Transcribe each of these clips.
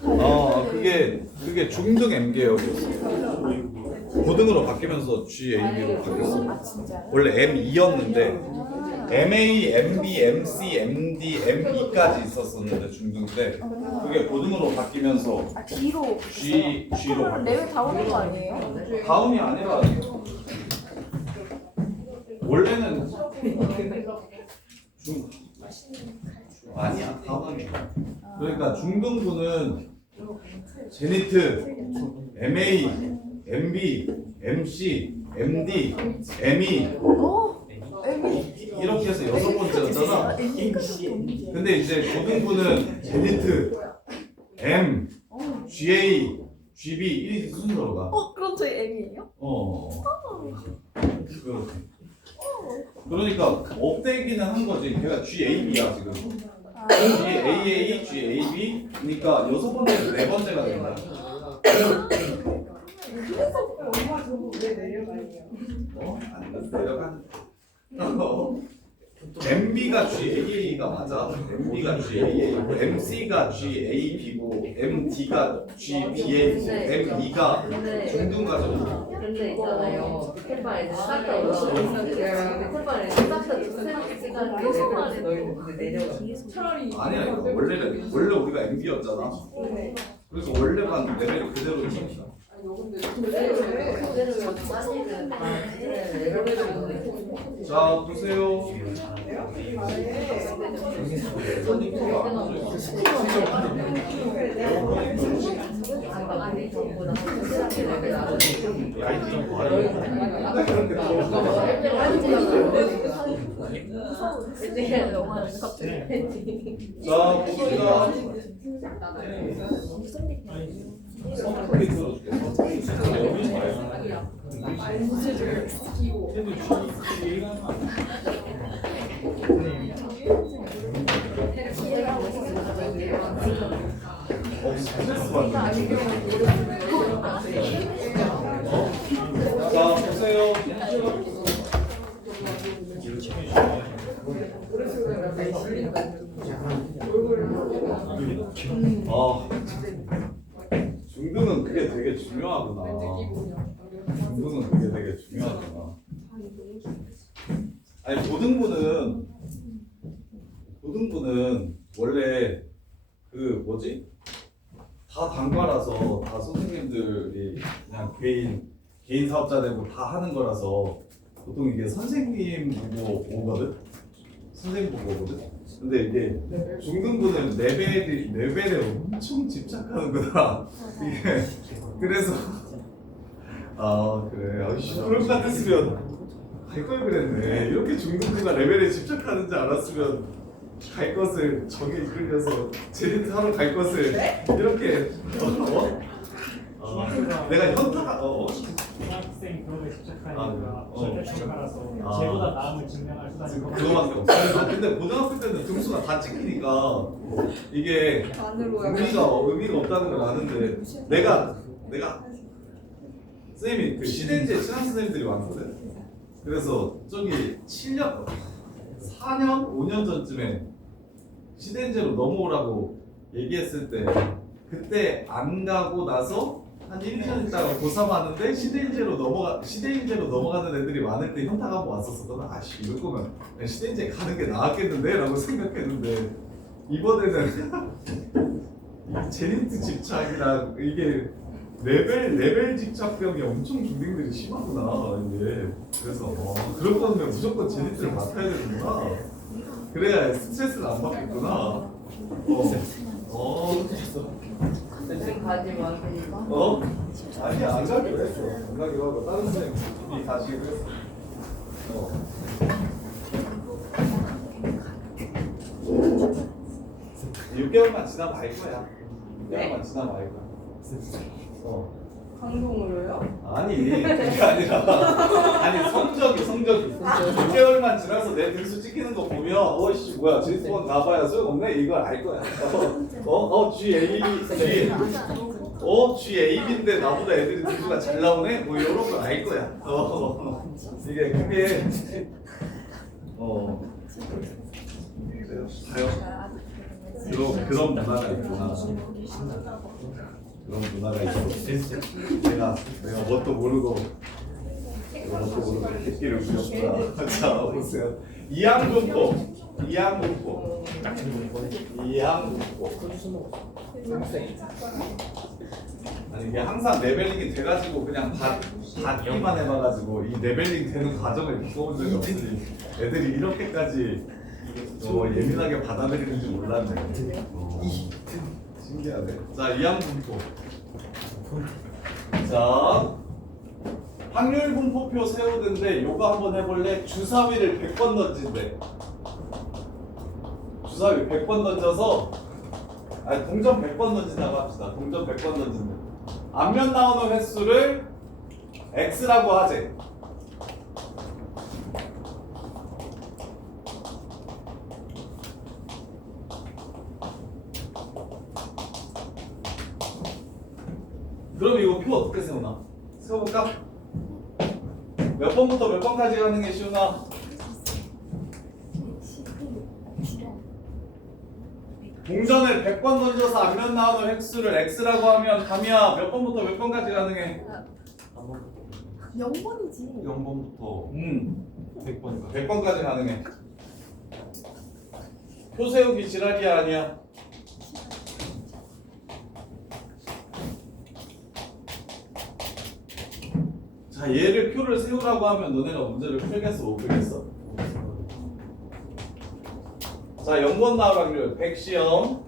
그게 중등 M 계열이었어. 고등으로 바뀌면서 GAB로 바뀌었어. 아 진짜요? 원래 M2였는데 MA, MB, MC, MD, ME까지 있었었는데 중등 때 그게 고등으로 바뀌면서 아 G로 G로 그러면 레벨 바뀌었어. 다 오는 거 아니에요? 다운이 아니라 원래는 중 아니야 다운 아니야. 그러니까 중등부는 제니트, MA, MB, MC, MD, ME 어? 에미 이렇게 해서 6번째였잖아. 근데 이제 고등부는 제니트, M, GA, GB 이 순서로 가. 그럼 저희 M이에요? 그러니까 업되기는 한 거지. 걔가 GAB야 지금. GAA, GAB. 그러니까 6번째에서 4번째가 된 거야. 엄마 저거 왜 내려가요? 안 내려간. MB가 GAA가 맞아. MB가 GAA고, MC가 GAB고, MD가 GBA고, ME가 중등 과정이야. 근데 있잖아요. 밑에발에 이제 싹다 올라가고 밑에발에 싹다 세가 계속만에 넓고 근데 내려가. 차라리 아니야 이거 원래 우리가 MB였잖아. 그래서 원래만 레벨이 그대로 있었다. 그대로 빠지는 자 보세요. 자 봅시다. 선풍기 틀어줄게. 스트레스 받는 자 보세요. 중등은 그게 되게 중요하구나. 중등은 그게 되게 중요하구나. 아니 고등부는 원래 그 뭐지? 다 단과라서 다 선생님들이 그냥 개인 사업자 되고 다 하는 거라서 보통 이게 선생님 보고 오거든. 선생님 보고 오거든. 근데 이게 중등부는 레벨에 엄청 집착하는구나. 이게 그래서 그래. 그럴 것 같았으면 갈 걸 그랬네. 이렇게 중등부가 레벨에 집착하는 줄 알았으면 갈 것을 정에 이끌려서 제니트 하러 갈 것을 이렇게 내가 현타가 중학생 그런 거에 집착하니까 그래. 절대 평가라서 아. 쟤보다 나음을 증명할 수단이 지금 그거밖에 없어. 근데 고등학교 때는 등수가 다 찍히니까 이게 의미가 없다는 걸 아는데 내가 선생님이 그 시대인지에 친한 선생님들이 많거든. 그래서 저기 4년 5년 전쯤에 시대인지로 넘어오라고 얘기했을 때 그때 안 가고 나서 한 1년 있다가 고3 하는데 시대인재로 넘어가는 애들이 많을 때 현타가 한번 왔었거든. 아씨 이럴 거면 그냥 시대인재 가는 게 나았겠는데 라고 생각했는데 이번에는 이 제니트 집착이랑 이게 레벨 집착병이 엄청 중딩들이 심하구나 이게. 그래서 그럴 거면 무조건 제니트를 맡아야 되는구나. 그래야 스트레스를 안 받겠구나. 지금 가지 마세요. 아니야 안 가기로 했어. 안 가기로 하고 다른 선생님이 가시기로 했어. 6개월만 지나면 알 거야. 6개월만 지나면 알 거야. 강동으로요? 아니 그게 아니라 아니 성적이 6개월만 지나서 내 등수 찍히는 거 보면 어씨 뭐야 제수원 가봐야 소용없네 이걸 알 거야. GAB인데 나보다 애들이 등수가 잘 나오네 뭐 이런 거 알 거야. 이게 그게 그래요. 가요. 그런 문화가 있구나. 그런 문화가 있어. 내가 뭣도 모르고 새끼를 부렸구나. 자 보세요. 이항분포. 아니 이게 항상 레벨링이 돼가지고 그냥 받기만 해봐가지고 이 레벨링 되는 과정을 겪어본 적이 없으니 애들이 이렇게까지 예민하게 받아들이는 줄 몰랐네. 신기하네. 자 이항분포. 자 확률 분포표 세우는데 요거 한번 해볼래? 주사위를 100번 던진대. 주사위 100번 던져서 아니 동전 100번 던진다고 합시다. 동전 100번 던진대. 앞면 나오는 횟수를 x라고 하재. 그럼 이거 표 어떻게 세우나? 세워볼까? 몇 번부터 몇 번까지 가는 게 쉬우나? 동전을 100번 던져서 앞면 나오는 획수를 x라고 하면 감이야 몇 번부터 몇 번까지 가능해? 0번이지. 0번부터 100번까지 가능해. 표 세우기 지랄이야 아니야? 자 얘를 표를 세우라고 하면 너네가 문제를 풀겠어 못 풀겠어? 자 0번 나올 확률 100시험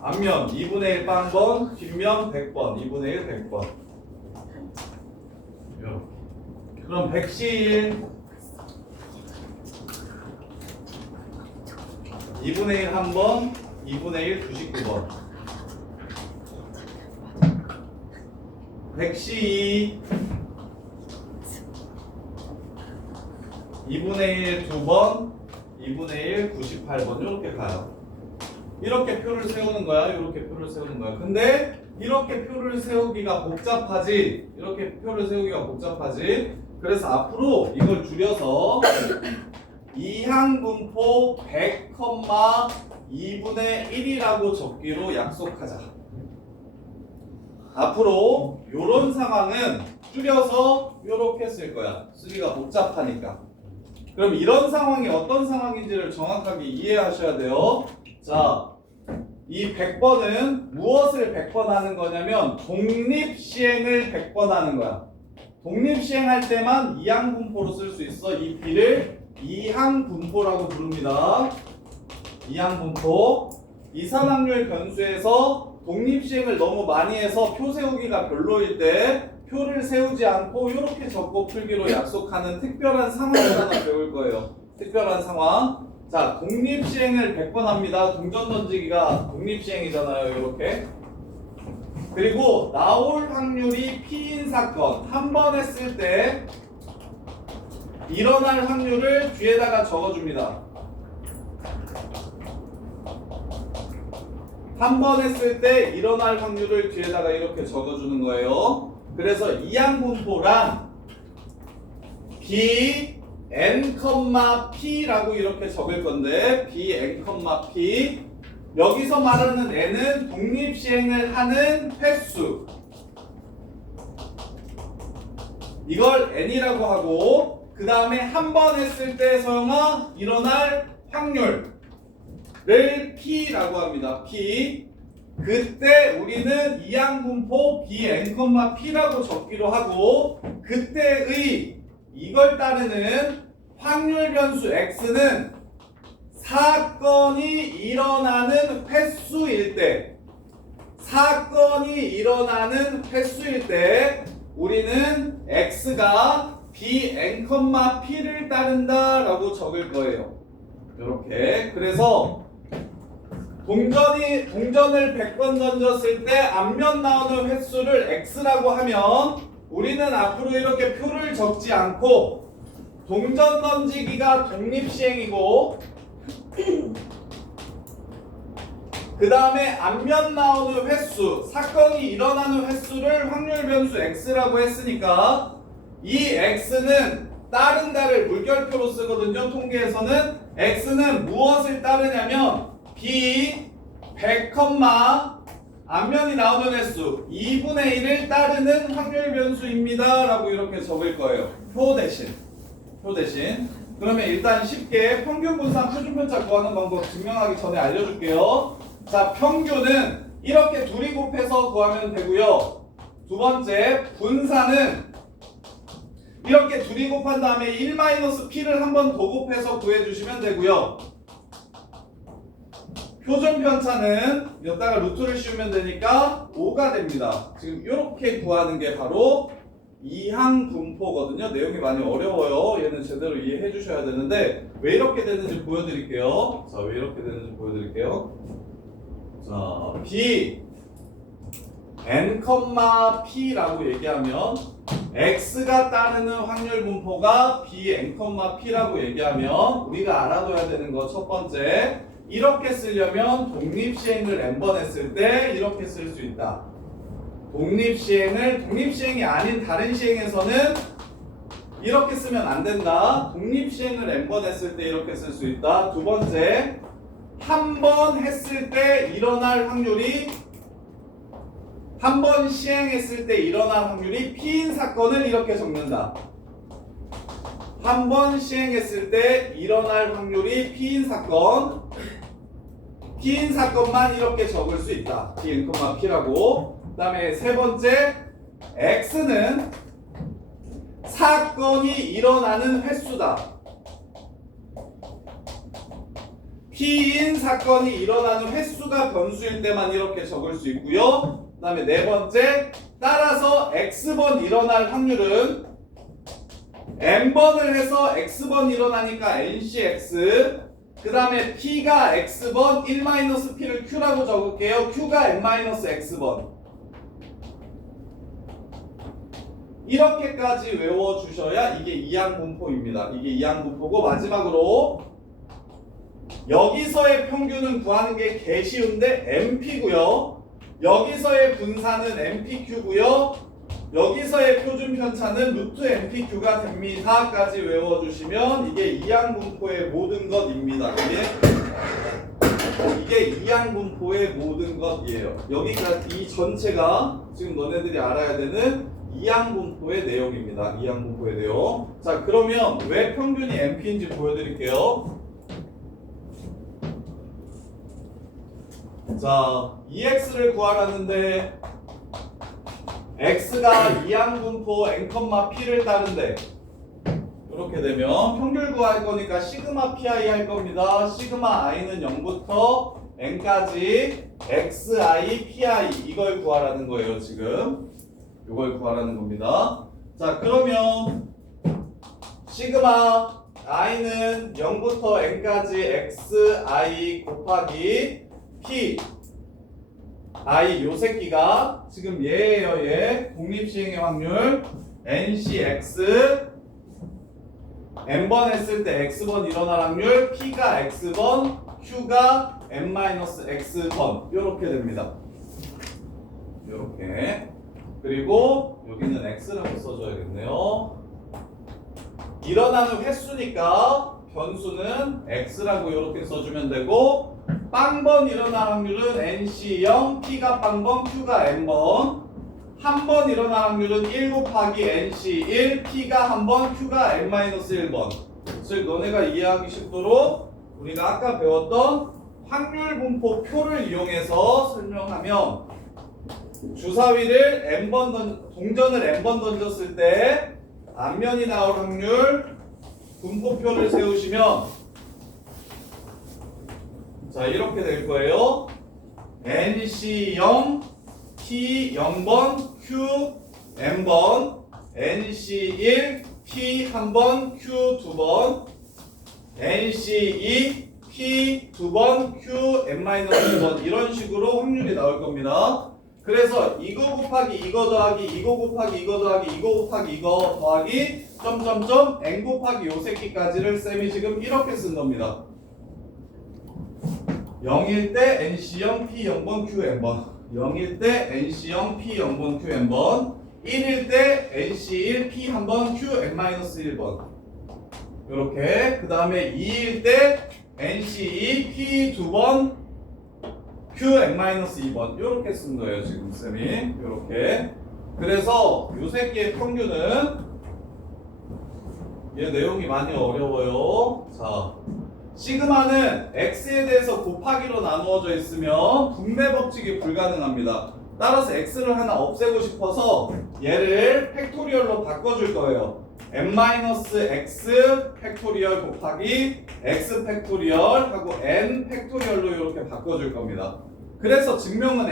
앞면 2분의 1 빵번 뒷면 100번 2분의 1 100번 이렇게. 그럼 100시 2분의 1 한번 2분의 1 99번 100시 2분의 1 2번 2분의 1 98번 이렇게 가요. 이렇게 표를 세우는 거야. 이렇게 표를 세우는 거야. 근데 이렇게 표를 세우기가 복잡하지. 이렇게 표를 세우기가 복잡하지. 그래서 앞으로 이걸 줄여서 이항분포 100, 2분의 1이라고 적기로 약속하자. 앞으로 이런 상황은 줄여서 이렇게 쓸 거야. 쓰기가 복잡하니까. 그럼 이런 상황이 어떤 상황인지를 정확하게 이해하셔야 돼요. 자, 이 100번은 무엇을 100번 하는 거냐면 독립시행을 100번 하는 거야. 독립시행할 때만 이항분포로 쓸 수 있어. 이 B를 이항분포라고 부릅니다. 이항분포. 이산확률 변수에서 독립시행을 너무 많이 해서 표 세우기가 별로일 때 표를 세우지 않고 이렇게 적고 풀기로 약속하는 특별한 상황을 하나 배울 거예요. 특별한 상황. 자, 독립시행을 100번 합니다. 동전 던지기가 독립시행이잖아요. 이렇게. 그리고 나올 확률이 P인 사건 한 번 했을 때 일어날 확률을 뒤에다가 적어줍니다. 한 번 했을 때 일어날 확률을 뒤에다가 이렇게 적어주는 거예요. 그래서 이항분포란 Bn, P라고 이렇게 적을 건데 Bn, P 여기서 말하는 n은 독립시행을 하는 횟수 이걸 n이라고 하고 그 다음에 한 번 했을 때 서영아 일어날 확률 를 P라고 합니다. P. 그때 우리는 이항분포 Bn, P라고 적기로 하고 그때의 이걸 따르는 확률 변수 X는 사건이 일어나는 횟수일 때 우리는 X가 Bn, P를 따른다 라고 적을 거예요. 이렇게. 그래서 동전을 100번 던졌을 때 앞면 나오는 횟수를 x라고 하면 우리는 앞으로 이렇게 표를 적지 않고 동전 던지기가 독립시행이고 그 다음에 앞면 나오는 횟수, 사건이 일어나는 횟수를 확률 변수 x라고 했으니까 이 x는 따른다를 물결표로 쓰거든요. 통계에서는 x는 무엇을 따르냐면 b 100, 앞면이 나오는 횟수 2분의 1을 따르는 확률 변수입니다 라고 이렇게 적을 거예요. 표 대신. 그러면 일단 쉽게 평균 분산 표준 편차 구하는 방법 증명하기 전에 알려줄게요. 자, 평균은 이렇게 둘이 곱해서 구하면 되고요. 두 번째, 분산은 이렇게 둘이 곱한 다음에 1-p를 한 번 더 곱해서 구해주시면 되고요. 표준 편차는 여기다가 루트를 씌우면 되니까 5가 됩니다. 지금 이렇게 구하는 게 바로 이항 분포거든요. 내용이 많이 어려워요. 얘는 제대로 이해해 주셔야 되는데 왜 이렇게 되는지 보여드릴게요. 자, 왜 이렇게 되는지 보여드릴게요. 자, b n, p라고 얘기하면 x가 따르는 확률 분포가 b n, p라고 얘기하면 우리가 알아둬야 되는 거 첫 번째, 이렇게 쓰려면 독립시행을 n번 했을 때 이렇게 쓸 수 있다. 독립시행이 아닌 다른 시행에서는 이렇게 쓰면 안 된다. 독립시행을 n번 했을 때 이렇게 쓸 수 있다. 두 번째, 한 번 했을 때 일어날 확률이, 한 번 시행했을 때 일어날 확률이 p인 사건을 이렇게 적는다. 한 번 시행했을 때 일어날 확률이 p인 사건만 이렇게 적을 수 있다. p, p라고. 그 다음에 세 번째, x는 사건이 일어나는 횟수다. p인 사건이 일어나는 횟수가 변수일 때만 이렇게 적을 수 있고요. 그 다음에 네 번째, 따라서 x번 일어날 확률은 n번을 해서 x번 일어나니까 ncx, 그 다음에 p가 x번 1-p를 q라고 적을게요. q가 n-x번. 이렇게까지 외워주셔야 이게 이항분포입니다. 이게 이항분포고, 마지막으로 여기서의 평균은 구하는 게 개 쉬운데 np고요. 여기서의 분산은 npq고요. 여기서의 표준 편차는 루트 npq가 됩니다까지 외워주시면 이게 이항분포의 모든 것입니다. 이게 이항분포의 모든 것이에요. 여기까지 이 전체가 지금 너네들이 알아야 되는 이항분포의 내용입니다. 이항분포의 내용. 자, 그러면 왜 평균이 np인지 보여드릴게요. 자, EX를 구하라는데 X가 이항분포 n, p를 따른데 이렇게 되면 평균 구할 거니까 시그마 pi 할 겁니다. 시그마 i는 0부터 n까지 xi, pi 이걸 구하라는 거예요. 지금 이걸 구하라는 겁니다. 자, 그러면 시그마 i는 0부터 n까지 xi 곱하기 p i 요 새끼가 지금 얘예요. 얘 독립시행의 확률 ncx, n번 했을 때 x번 일어날 확률 p가 x번, q가 n-x번 요렇게 됩니다. 요렇게. 그리고 여기는 x라고 써줘야겠네요. 일어나는 횟수니까 변수는 x라고 이렇게 써주면 되고, 빵번 일어날 확률은 nc0, p가 빵번, q가 n번. 한 번 일어날 확률은 1 곱하기 nc1, p가 한 번, q가 n-1번. 즉 너네가 이해하기 쉽도록 우리가 아까 배웠던 확률 분포 표를 이용해서 설명하면, 주사위를 n번 동전을 n번 던졌을 때 앞면이 나올 확률 분포표를 세우시면 자, 이렇게 될 거예요. NC0, P 0번, Q n번, NC1, P 1번, Q 2번, NC2, P 2번, Q n-1번 이런 식으로 확률이 나올 겁니다. 그래서 이거 곱하기 이거 더하기 이거 곱하기 이거 더하기 이거 곱하기 이거 더하기 점점점 n 곱하기 요 새끼까지를 쌤이 지금 이렇게 쓴 겁니다. 0일 때 NC0, P0번, QN번, 0일 때 NC0, P0번, QN번, 1일 때 NC1, P1번, QN-1번 요렇게. 그 다음에 2일 때 NC2 P 2번 Q N-2번 요렇게 쓴 거예요 지금 쌤이. 요렇게. 그래서 요 새끼의 평균은 얘 내용이 많이 어려워요. 자, 시그마는 x에 대해서 곱하기로 나누어져 있으면 분배 법칙이 불가능합니다. 따라서 x를 하나 없애고 싶어서 얘를 팩토리얼로 바꿔줄 거예요. n-x 팩토리얼 곱하기 x 팩토리얼 하고 n 팩토리얼로 이렇게 바꿔줄 겁니다. 그래서 증명은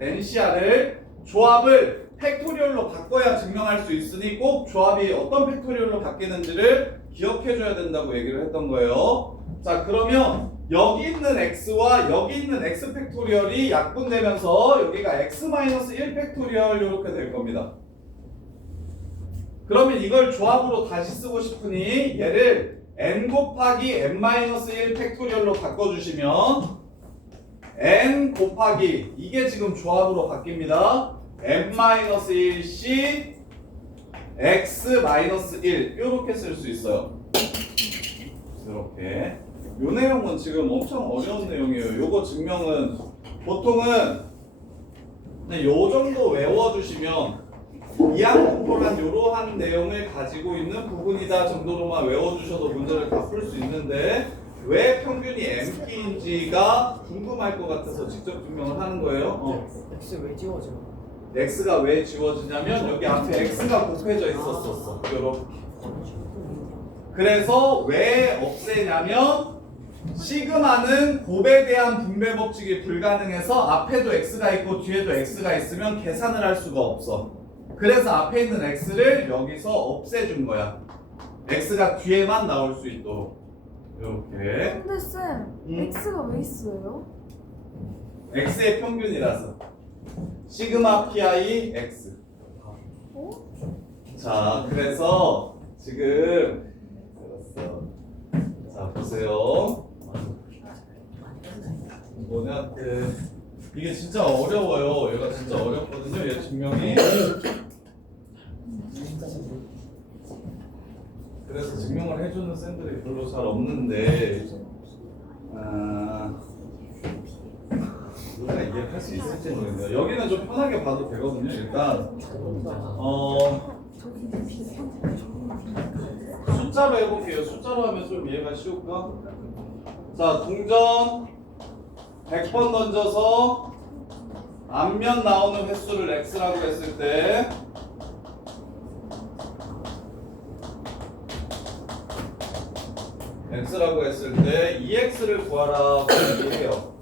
NCR을 조합을 팩토리얼로 바꿔야 증명할 수 있으니 꼭 조합이 어떤 팩토리얼로 바뀌는지를 기억해줘야 된다고 얘기를 했던 거예요. 자, 그러면 여기 있는 x와 여기 있는 x 팩토리얼이 약분되면서 여기가 x-1 팩토리얼 이렇게 될 겁니다. 그러면 이걸 조합으로 다시 쓰고 싶으니 얘를 n 곱하기 n-1 팩토리얼로 바꿔주시면 n 곱하기 이게 지금 조합으로 바뀝니다. n-1c x-1 이렇게 쓸 수 있어요. 이렇게. 요 내용은 지금 엄청 어려운 내용이에요. 요거 증명은 보통은 그냥 요 정도 외워주시면 이항분포란 요러한 내용을 가지고 있는 부분이다 정도로만 외워주셔도 문제를 다 풀 수 있는데 왜 평균이 MP인지가 궁금할 것 같아서 직접 증명을 하는 거예요. X 왜 지워져? X가 왜 지워지냐면 여기 앞에 X가 곱해져 있었어. 요렇게. 그래서 왜 없애냐면 시그마는 곱에 대한 분배 법칙이 불가능해서 앞에도 X가 있고 뒤에도 X가 있으면 계산을 할 수가 없어. 그래서 앞에 있는 X를 여기서 없애준 거야. X가 뒤에만 나올 수 있도록. 이렇게. 근데 쌤, X가 왜 있어요? X의 평균이라서. 시그마 PI X. 어? 자, 그래서 지금 알았어. 자, 보세요. 뭐냐, 이게 진짜 어려워요. 얘가 진짜 어렵거든요. 얘 증명이. 그래서 증명을 해주는 쌤들이 별로 잘 없는데, 우리가 이해할 수 있을지 모르겠네요. 여기는 좀 편하게 봐도 되거든요. 일단 숫자로 해볼게요. 숫자로 하면 좀 이해가 쉬울까? 자, 동전 100번 던져서 앞면 나오는 횟수를 x라고 했을 때 x라고 했을 때 2x를 구하라고 얘기해요.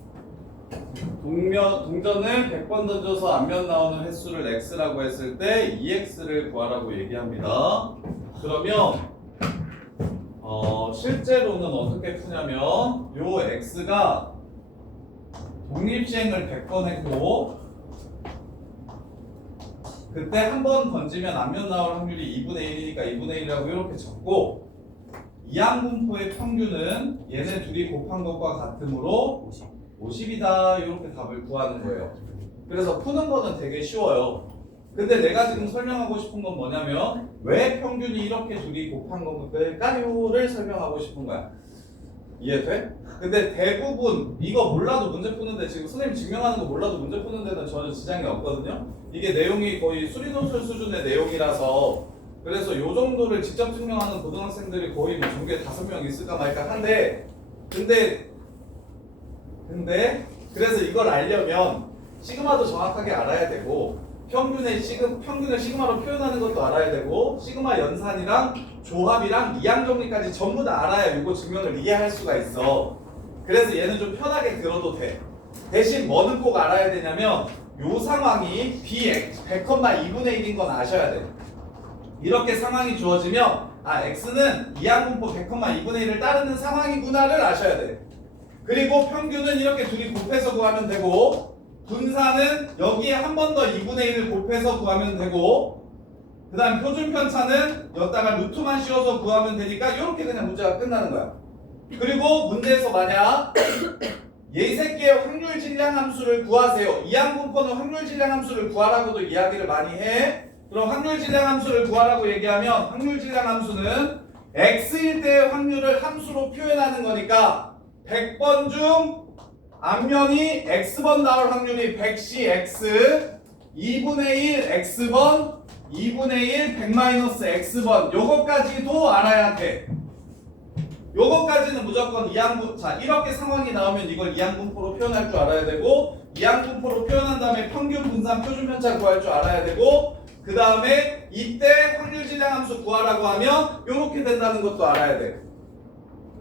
동전을 100번 던져서 앞면 나오는 횟수를 x라고 했을 때 2x를 구하라고 얘기합니다. 그러면 실제로는 어떻게 푸냐면 요 x가 독립시행을 100번 했고 그때 한 번 던지면 앞면 나올 확률이 2분의 1이니까 2분의 1이라고 이렇게 적고 이항분포의 평균은 얘네 둘이 곱한 것과 같으므로 50이다 이렇게 답을 구하는 거예요. 그래서 푸는 거는 되게 쉬워요. 근데 내가 지금 설명하고 싶은 건 뭐냐면 왜 평균이 이렇게 둘이 곱한 것일까요를 설명하고 싶은 거야. 이해돼? 근데 대부분 이거 몰라도 문제 푸는데 지금 선생님 증명하는 거 몰라도 문제 푸는 데는 전혀 지장이 없거든요. 이게 내용이 거의 수리논술 수준의 내용이라서 그래서 요 정도를 직접 증명하는 고등학생들이 거의 뭐 전교에 5명 있을까 말까 한데 근데 그래서 이걸 알려면 시그마도 정확하게 알아야 되고 평균을 시그마로 표현하는 것도 알아야 되고 시그마 연산이랑 조합이랑 이항 정리까지 전부 다 알아야 이거 증명을 이해할 수가 있어. 그래서 얘는 좀 편하게 들어도 돼. 대신 뭐는 꼭 알아야 되냐면 요 상황이 bx 100,2분의 1인 건 아셔야 돼. 이렇게 상황이 주어지면 x는 이항분포 100,2분의 1을 따르는 상황이구나를 아셔야 돼. 그리고 평균은 이렇게 둘이 곱해서 구하면 되고 분산은 여기에 한 번 더 2분의 1을 곱해서 구하면 되고 그 다음 표준 편차는 여기다가 루트만 씌워서 구하면 되니까 이렇게 그냥 문제가 끝나는 거야. 그리고 문제에서 만약 이 새끼의 확률 질량 함수를 구하세요. 이항분포는 확률 질량 함수를 구하라고도 이야기를 많이 해. 그럼 확률 질량 함수를 구하라고 얘기하면 확률 질량 함수는 x일 때의 확률을 함수로 표현하는 거니까 100번 중 앞면이 x번 나올 확률이 100시 x 2분의 1 x번 2분의 1 100-x번 요거까지도 알아야 돼. 요거까지는 무조건 이항분. 자, 이렇게 상황이 나오면 이걸 이항분포로 표현할 줄 알아야 되고, 이항분포로 표현한 다음에 평균 분산 표준 편차 구할 줄 알아야 되고, 그 다음에 이때 확률 질량 함수 구하라고 하면 요렇게 된다는 것도 알아야 돼.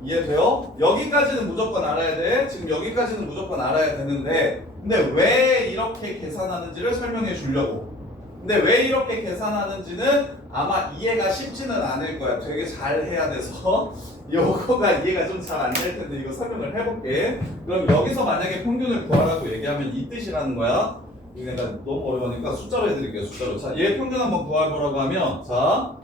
이해돼요? 여기까지는 무조건 알아야 돼. 지금 여기까지는 무조건 알아야 되는데, 근데 왜 이렇게 계산하는지를 설명해 주려고. 근데 왜 이렇게 계산하는지는 아마 이해가 쉽지는 않을 거야. 되게 잘 해야 돼서 요거가 이해가 좀 잘 안 될 텐데 이거 설명을 해볼게. 그럼 여기서 만약에 평균을 구하라고 얘기하면 이 뜻이라는 거야. 이거 내가 너무 어려우니까 숫자로 해드릴게요. 숫자로. 자, 얘 평균 한번 구해보라고 하면, 자,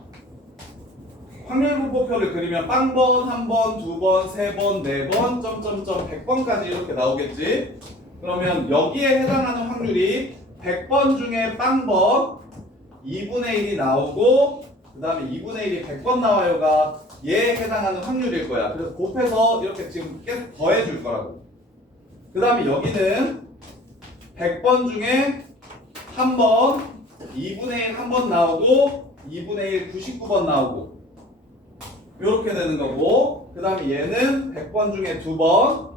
확률분포표를 그리면 빵번, 한번, 두번, 세번, 네번, 점점점 100번까지 이렇게 나오겠지. 그러면 여기에 해당하는 확률이 100번 중에 빵번 2분의 1이 나오고, 그 다음에 2분의 1이 100번 나와요가 얘에 해당하는 확률일 거야. 그래서 곱해서 이렇게 지금 계속 더해줄 거라고. 그 다음에 여기는 100번 중에 한번 2분의 1 한 번 나오고 2분의 1 99번 나오고 이렇게 되는 거고, 그 다음에 얘는 100번 중에 2번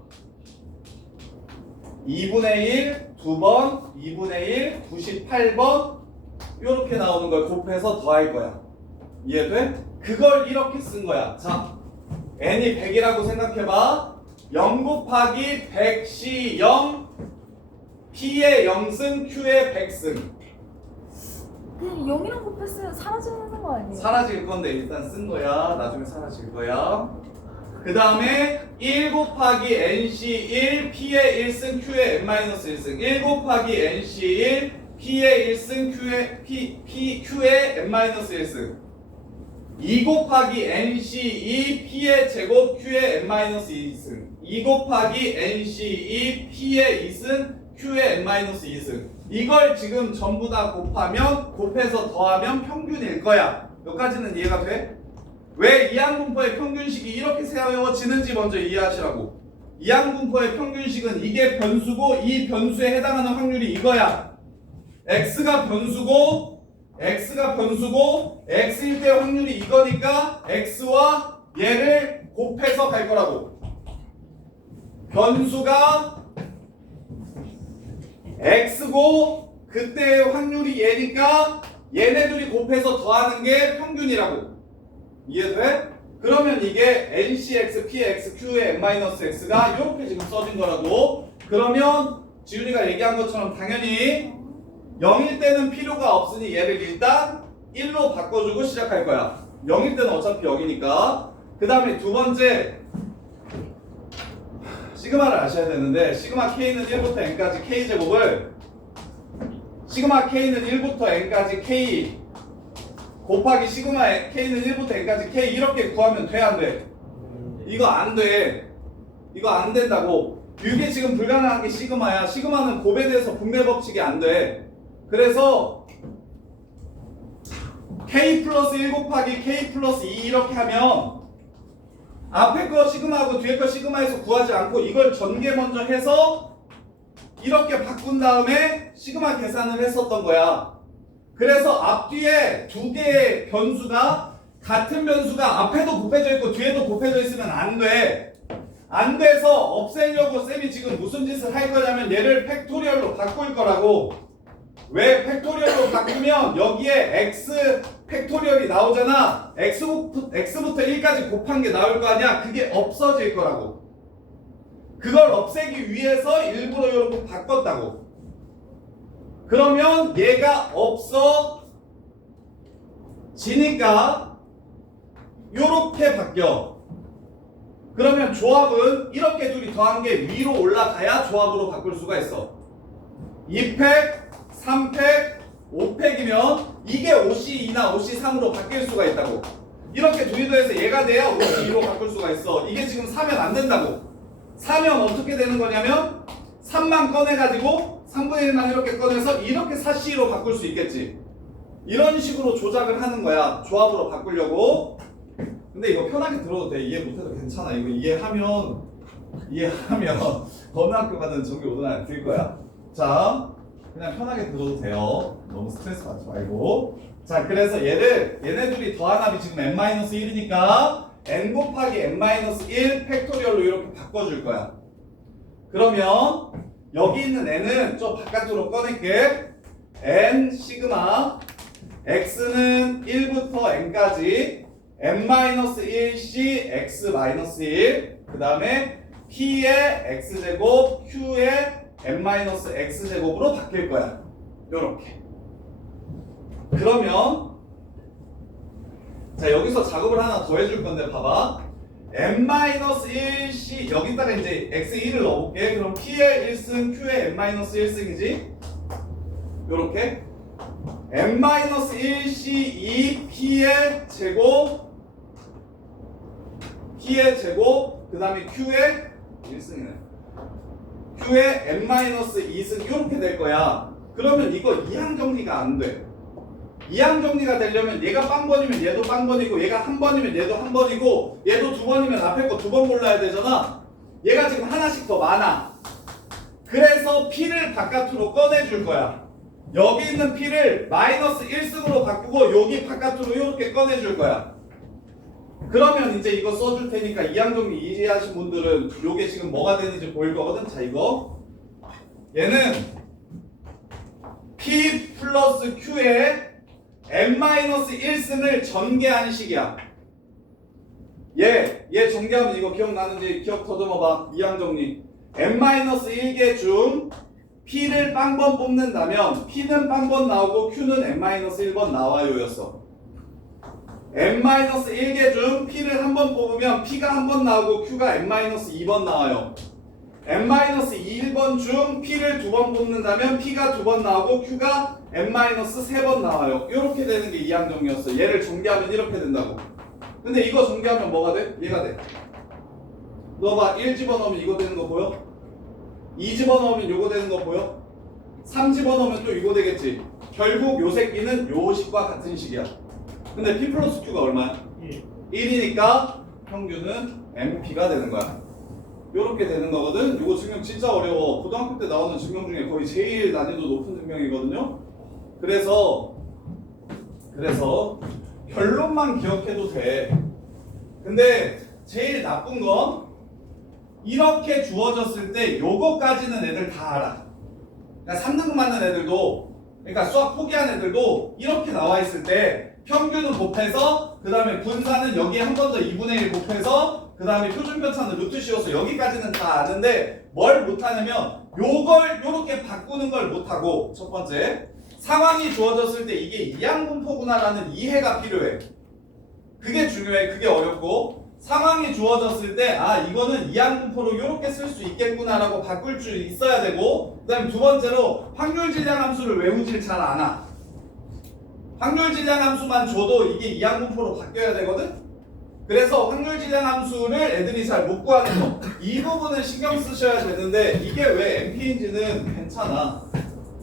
2분의 1 2번 2분의 1 98번 이렇게 나오는 걸 곱해서 더할 거야. 이해돼? 그걸 이렇게 쓴 거야. 자, n이 100이라고 생각해봐. 0 곱하기 100시 0 p의 0승 q의 100승. 그냥 0이랑 곱했으면 사라지는 거 아니에요? 사라질 건데 일단 쓴 거야. 나중에 사라질 거야. 그 다음에 1 곱하기 nc 1 p의 1승 q의 n-1승 1 곱하기 nc 1 p의 1승 q의 n-1승 2 곱하기 nc 2 p의 제곱 q의 n-2승 2 곱하기 nc 2 p의 2승 q의 n-2승 이걸 지금 전부 다 곱해서 더하면 평균일 거야. 여기까지는 이해가 돼? 왜 이항분포의 평균식이 이렇게 세워지는지 먼저 이해하시라고. 이항분포의 평균식은 이게 변수고 이 변수에 해당하는 확률이 이거야. x가 변수고 x일 때 확률이 이거니까 x와 얘를 곱해서 갈 거라고. 변수가 x고 그때의 확률이 얘니까 얘네들이 곱해서 더하는 게 평균이라고. 이해돼? 그러면 이게 ncx, px, q의 n-x가 이렇게 지금 써진 거라고. 그러면 지훈이가 얘기한 것처럼 당연히 0일 때는 필요가 없으니 얘를 일단 1로 바꿔주고 시작할 거야. 0일 때는 어차피 0이니까. 그 다음에 두 번째 시그마를 아셔야 되는데, 시그마 k는 1부터 n까지 k제곱을 시그마 k는 1부터 n까지 k 곱하기 시그마 k는 1부터 n까지 k 이렇게 구하면 돼, 안 돼? 이거 안 돼. 이거 안 된다고. 이게 지금 불가능한 게 시그마야. 시그마는 곱에 대해서 분배 법칙이 안 돼. 그래서 k 플러스 1 곱하기 k 플러스 2 이렇게 하면 앞에 거 시그마하고 뒤에 거 시그마에서 구하지 않고 이걸 전개 먼저 해서 이렇게 바꾼 다음에 시그마 계산을 했었던 거야. 그래서 앞뒤에 두 개의 변수가 같은 변수가 앞에도 곱해져 있고 뒤에도 곱해져 있으면 안 돼. 안 돼서 없애려고 쌤이 지금 무슨 짓을 할 거냐면 얘를 팩토리얼로 바꿀 거라고. 왜 팩토리얼로 바꾸면 여기에 x 팩토리얼이 나오잖아. x부터 1까지 곱한 게 나올 거 아니야. 그게 없어질 거라고. 그걸 없애기 위해서 일부러 이렇게 바꿨다고. 그러면 얘가 없어지니까 이렇게 바뀌어. 그러면 조합은 이렇게 둘이 더한 게 위로 올라가야 조합으로 바꿀 수가 있어. 2팩 3팩, 5팩이면 이게 5C2나 5C3으로 바뀔 수가 있다고. 이렇게 둘이 더해서 얘가 돼야 5C2로 바꿀 수가 있어. 이게 지금 4면 안 된다고. 4면 어떻게 되는 거냐면 3만 꺼내가지고 3분의 1만 이렇게 꺼내서 이렇게 4C2로 바꿀 수 있겠지. 이런 식으로 조작을 하는 거야. 조합으로 바꾸려고. 근데 이거 편하게 들어도 돼. 이해 못해도 괜찮아. 이거 이해하면 어느 학교 가든 전교 5등 안에 들 거야. 자, 그냥 편하게 들어도 돼요. 너무 스트레스 받지 말고. 자, 그래서 얘네 둘이 더한 합이 지금 n-1이니까 n 곱하기 n-1 팩토리얼로 이렇게 바꿔줄 거야. 그러면 여기 있는 n은 좀 바깥으로 꺼낼게. n 시그마 x는 1부터 n까지 n-1c x-1 그 다음에 p의 x제곱 q의 n-x제곱으로 바뀔 거야. 요렇게. 그러면 자 여기서 작업을 하나 더 해줄 건데 봐봐. n-1c 여기다가 이제 x1을 넣어볼게. 그럼 p의 1승 q의 n-1승이지. 요렇게 n-1c 2 p의 제곱 그 다음에 q의 1승이네. q의 n-2승 이렇게 될 거야. 그러면 이거 이항 정리가 안 돼. 이항 정리가 되려면 얘가 빵번이면 얘도 빵번이고 얘가 한 번이면 얘도 한 번이고 얘도 두 번이면 앞에 거 두 번 골라야 되잖아. 얘가 지금 하나씩 더 많아. 그래서 p를 바깥으로 꺼내줄 거야. 여기 있는 p를 마이너스 1승으로 바꾸고 여기 바깥으로 이렇게 꺼내줄 거야. 그러면 이제 이거 써줄 테니까 이항 정리 이해하신 분들은 요게 지금 뭐가 되는지 보일 거거든. 자 이거 얘는 p 플러스 q의 n-1승을 전개한 식이야. 얘 전개하면 이거 기억나는지 기억 더듬어봐. 이항 정리. n-1개 중 p를 빵번 뽑는다면 p는 빵번 나오고 q는 n-1번 나와요 였어. n-1개 중 p를 한 번 뽑으면 p가 한 번 나오고 q가 n-2번 나와요. n-1번 중 p를 두 번 뽑는다면 p가 두 번 나오고 q가 n-3번 나와요. 이렇게 되는 게 이항 정리였어. 얘를 전개하면 이렇게 된다고. 근데 이거 전개하면 뭐가 돼? 얘가 돼. 너 봐. 1 집어넣으면 이거 되는 거 보여? 2 집어넣으면 요거 되는 거 보여? 3 집어넣으면 또 이거 되겠지. 결국 요 새끼는 요 식과 같은 식이야. 근데 p 플러스 q가 얼마야? 1이니까 평균은 MP가 되는 거야. 요렇게 되는 거거든. 요거 증명 진짜 어려워. 고등학교 때 나오는 증명 중에 거의 제일 난이도 높은 증명이거든요. 그래서 결론만 기억해도 돼. 근데 제일 나쁜 건 이렇게 주어졌을 때 요거까지는 애들 다 알아. 그러니까 3등급 맞는 애들도, 그러니까 수학 포기한 애들도 이렇게 나와 있을 때 평균은 곱해서 그 다음에 분산은 여기에 한 번 더 2분의 1 곱해서 그 다음에 표준편차는 루트 씌워서 여기까지는 다 아는데 뭘 못하냐면 요걸 요렇게 바꾸는 걸 못하고, 첫 번째 상황이 주어졌을 때 이게 이항분포구나라는 이해가 필요해. 그게 중요해. 그게 어렵고, 상황이 주어졌을 때 아 이거는 이항분포로 이렇게 쓸 수 있겠구나라고 바꿀 줄 있어야 되고, 그 다음에 두 번째로 확률질량 함수를 외우질 잘 않아. 확률질량 함수만 줘도 이게 이항분포로 바뀌어야 되거든. 그래서 확률질량 함수를 애들이 잘 못 구하는 거, 이 부분은 신경 쓰셔야 되는데 이게 왜 MP인지는 괜찮아.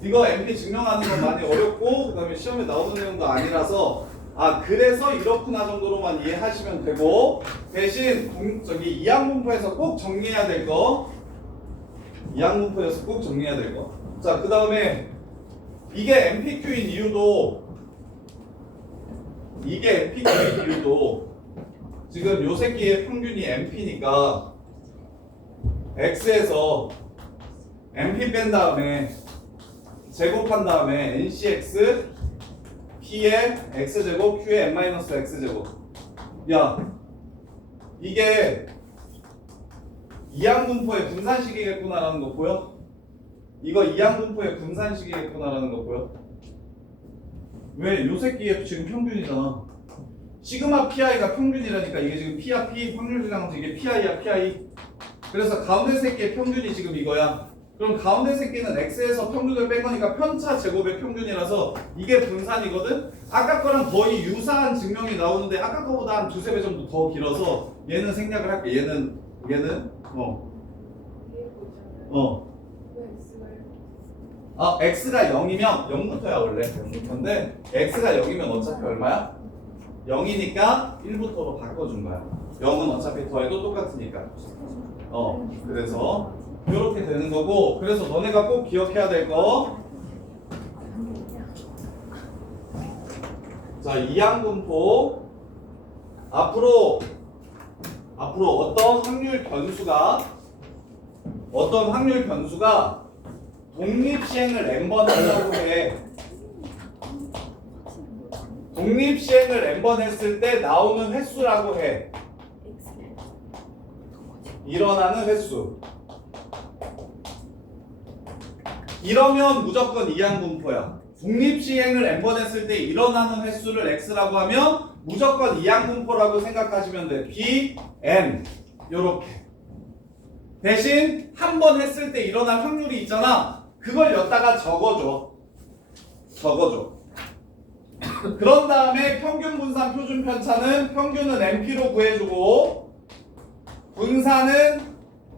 이거 MP 증명하는 건 많이 어렵고 그 다음에 시험에 나오는 내용도 아니라서 아 그래서 이렇구나 정도로만 이해하시면 되고, 대신 이항분포에서 꼭 정리해야 될 거, 이항분포에서 꼭 정리해야 될 거. 자, 그 다음에 이게 MPQ인 이유도, 지금 요 새끼의 평균이 MP니까 X에서 MP 뺀 다음에 제곱한 다음에 NCX P의 X제곱 Q의 N-X제곱. 야 이게 이항분포의 분산식이겠구나라는 거 보여? 이거 이항분포의 분산식이겠구나라는 거 보여? 왜? 요 새끼의 지금 평균이잖아. 시그마 PI가 평균이라니까. 이게 지금 P야 P 확률질량 함수, 이게 PI야 PI. 그래서 가운데 새끼의 평균이 지금 이거야. 그럼 가운데 새끼는 X에서 평균을 뺀 거니까 편차 제곱의 평균이라서 이게 분산이거든? 아까 거랑 거의 유사한 증명이 나오는데 아까 거보다 한 두세 배 정도 더 길어서 얘는 생략을 할게. 얘는 X가 0이면 0부터야 원래. 0부터인데 X가 0이면 어차피 얼마야? 0이니까 1부터로 바꿔준 거야. 0은 어차피 더해도 똑같으니까. 그래서 이렇게 되는 거고, 그래서 너네가 꼭 기억해야 될 거. 자, 이항분포. 앞으로 어떤 확률 변수가 독립시행을 n번 한다고 해. 독립시행을 n번 했을 때 나오는 횟수라고 해. 일어나는 횟수. 이러면 무조건 이항분포야. 독립시행을 n번 했을 때 일어나는 횟수를 x라고 하면 무조건 이항분포라고 생각하시면 돼. b, n 요렇게. 대신 한 번 했을 때 일어날 확률이 있잖아. 그걸 여기다가 적어줘. 그런 다음에 평균 분산 표준 편차는 평균은 NP로 구해주고 분산은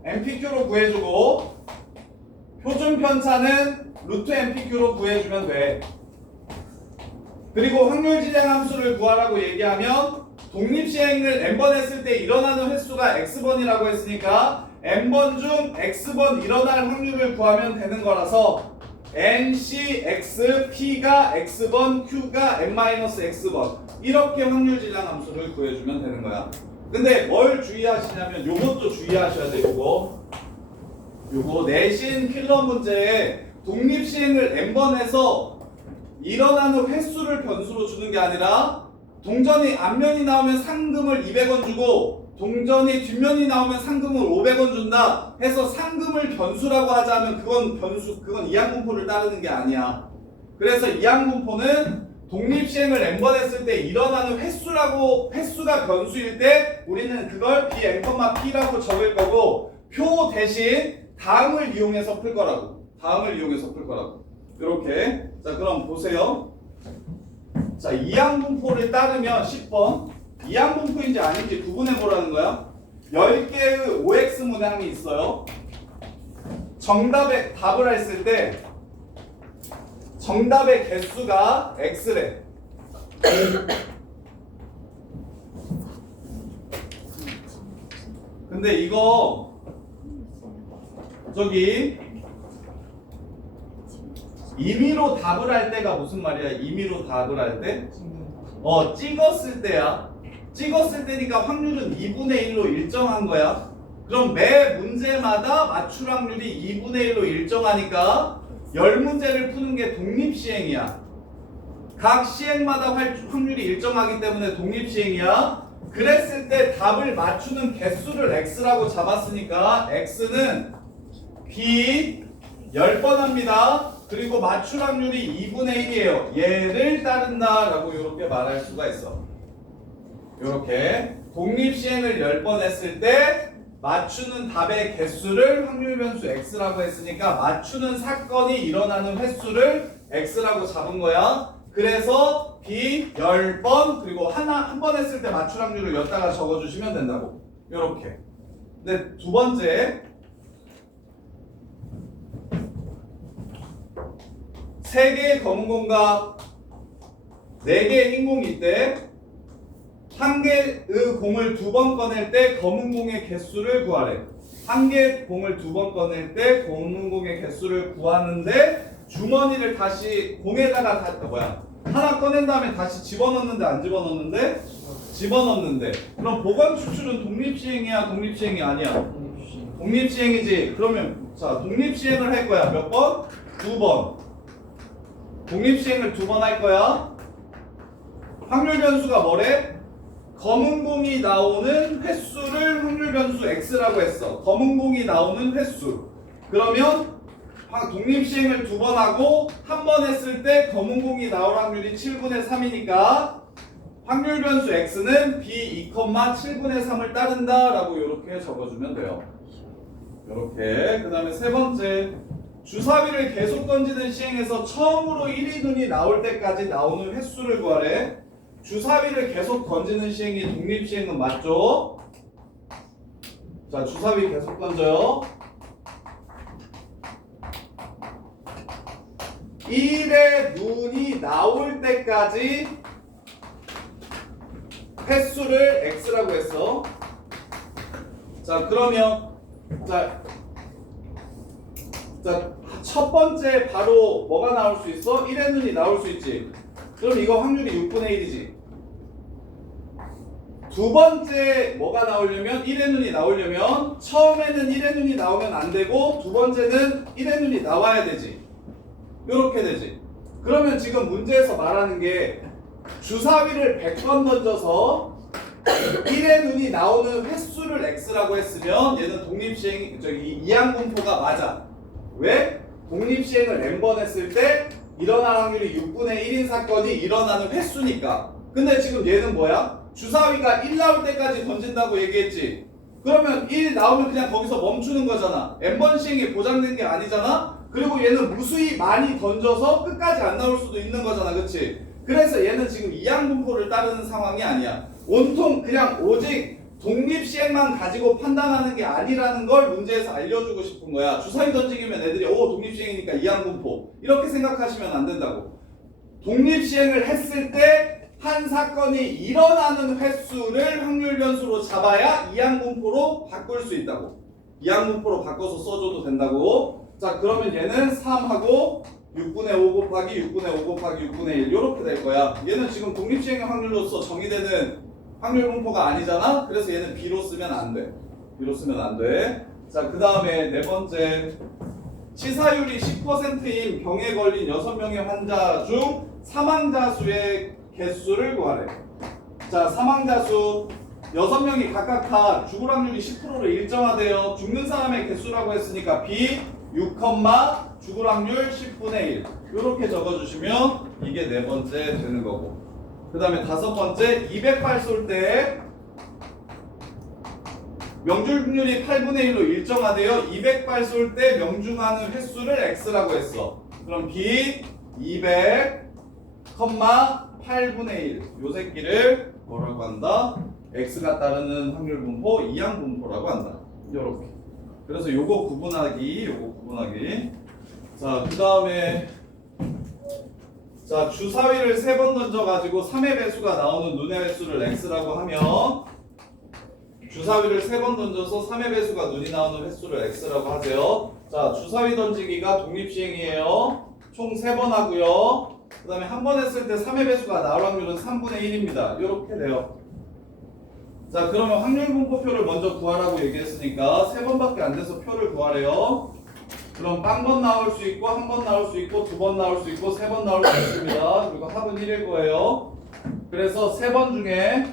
NPQ로 구해주고 표준 편차는 루트 NPQ로 구해주면 돼. 그리고 확률 지정 함수를 구하라고 얘기하면 독립시행을 n번 했을 때 일어나는 횟수가 x번이라고 했으니까 n번 중 x번 일어날 확률을 구하면 되는 거라서 NCX, P가 x번, Q가 n-x번 이렇게 확률 지정 함수를 구해주면 되는 거야. 근데 뭘 주의하시냐면 요것도 주의하셔야 돼. 요거 내신 필러 문제에 독립시행을 n번 해서 일어나는 횟수를 변수로 주는 게 아니라 동전이 앞면이 나오면 상금을 200원 주고 동전이 뒷면이 나오면 상금을 500원 준다 해서 상금을 변수라고 하자면 그건 이항분포를 따르는 게 아니야. 그래서 이항분포는 독립시행을 n번 했을 때 일어나는 횟수가 변수일 때 우리는 그걸 bn,p라고 적을 거고 표 대신 다음을 이용해서 풀 거라고. 이렇게. 자, 그럼 보세요. 자, 이항분포를 따르면 10번. 이항분포인지 아닌지 구분해 보라는 거야. 10개의 OX 문항이 있어요. 정답에 답을 했을 때 정답의 개수가 X래. 근데 이거 저기 임의로 답을 할 때가 무슨 말이야? 임의로 답을 할 때? 찍었을 때야. 찍었을 때니까 확률은 2분의 1로 일정한 거야. 그럼 매 문제마다 맞출 확률이 2분의 1로 일정하니까 10문제를 푸는 게 독립시행이야. 각 시행마다 확률이 일정하기 때문에 독립시행이야. 그랬을 때 답을 맞추는 개수를 x라고 잡았으니까 x는 b 10번 합니다. 그리고 맞출 확률이 2분의 1이에요. 얘를 따른다 라고 이렇게 말할 수가 있어. 이렇게 독립시행을 10번 했을 때 맞추는 답의 개수를 확률 변수 x라고 했으니까 맞추는 사건이 일어나는 횟수를 x라고 잡은 거야. 그래서 b 10번 그리고 한 번 했을 때 맞출 확률을 여기다가 적어주시면 된다고. 이렇게. 근데 두 번째 3개의 검은 공과 4개의 흰 공이 있대. 한 개의 공을 2번 꺼낼 때 검은 공의 개수를 구하래. 한 개의 공을 2번 꺼낼 때 검은 공의 개수를 구하는데 주머니를 다시 공에다가 하나 꺼낸 다음에 다시 집어넣는데 안 집어넣는데? 집어넣는데. 그럼 보관 추출은 독립시행이야? 독립시행이 아니야? 독립시행이지. 그러면 자 독립시행을 할 거야. 몇 번? 2번. 독립시행을 2번 할 거야. 확률 변수가 뭐래? 검은 공이 나오는 횟수를 확률 변수 x라고 했어. 검은 공이 나오는 횟수. 그러면 독립시행을 2번 하고 한 번 했을 때 검은 공이 나올 확률이 7분의 3이니까 확률 변수 x는 b 2,7분의 3을 따른다 라고 이렇게 적어주면 돼요. 이렇게. 그 다음에 세 번째 주사위를 계속 던지는 시행에서 처음으로 1위 눈이 나올 때까지 나오는 횟수를 구하래. 주사위를 계속 던지는 시행이 독립시행은 맞죠? 자, 주사위 계속 던져요. 1의 눈이 나올 때까지 횟수를 x라고 했어. 자 그러면 첫 번째 바로 뭐가 나올 수 있어? 1의 눈이 나올 수 있지. 그럼 이거 확률이 6분의 1이지. 두 번째 뭐가 나오려면 1의 눈이 나오려면 처음에는 1의 눈이 나오면 안 되고 두 번째는 1의 눈이 나와야 되지. 요렇게 되지. 그러면 지금 문제에서 말하는 게 주사위를 100번 던져서 1의 눈이 나오는 횟수를 x라고 했으면 얘는 독립시행 이항분포가 맞아. 왜? 독립시행을 n번 했을 때 일어날 확률이 6분의 1인 사건이 일어나는 횟수니까. 근데 지금 얘는 뭐야? 주사위가 1 나올 때까지 던진다고 얘기했지. 그러면 1 나오면 그냥 거기서 멈추는 거잖아. n번 시행이 보장된 게 아니잖아. 그리고 얘는 무수히 많이 던져서 끝까지 안 나올 수도 있는 거잖아. 그치? 그래서 얘는 지금 이항분포를 따르는 상황이 아니야. 온통 그냥 오직 독립시행만 가지고 판단하는 게 아니라는 걸 문제에서 알려주고 싶은 거야. 주사위 던지기면 애들이 독립시행이니까 이항분포 이렇게 생각하시면 안 된다고. 독립시행을 했을 때 한 사건이 일어나는 횟수를 확률 변수로 잡아야 이항분포로 바꿀 수 있다고. 이항분포로 바꿔서 써줘도 된다고. 자 그러면 얘는 3하고 6분의 5 곱하기 6분의 5 곱하기 6분의 1 이렇게 될 거야. 얘는 지금 독립시행의 확률로서 정의되는 확률 분포가 아니잖아. 그래서 얘는 B로 쓰면 안 돼. B로 쓰면 안 돼. 자 그 다음에 네 번째, 치사율이 10%인 병에 걸린 6명의 환자 중 사망자 수의 개수를 구하래. 자 사망자 수 6명이 각각 다 죽을 확률이 10%로 일정하대요. 죽는 사람의 개수라고 했으니까 B 6, 죽을 확률 10분의 1 이렇게 적어주시면 이게 네 번째 되는 거고. 그 다음에 다섯 번째, 200발 쏠 때 명중률이 8분의 1로 일정하대요. 200발 쏠 때 명중하는 횟수를 x라고 했어. 그럼 B 200, 8분의 1 요 새끼를 뭐라고 한다? x가 따르는 확률 분포, 이항분포라고 한다. 요렇게. 그래서 요거 구분하기. 자, 그 다음에 자 주사위를 3번 던져가지고 3의 배수가 나오는 눈의 횟수를 x라고 하면 주사위를 3번 던져서 3의 배수가 눈이 나오는 횟수를 x라고 하세요. 자 주사위 던지기가 독립시행이에요. 총 3번 하고요. 그 다음에 한 번 했을 때 3의 배수가 나올 확률은 3분의 1입니다. 이렇게 돼요. 자 그러면 확률 분포표를 먼저 구하라고 얘기했으니까 3번밖에 안 돼서 표를 구하래요. 그럼 빵번 나올 수 있고 한 번 나올 수 있고 두 번 나올 수 있고 세 번 나올 수 있습니다. 그리고 합은 1일 거예요. 그래서 3번 중에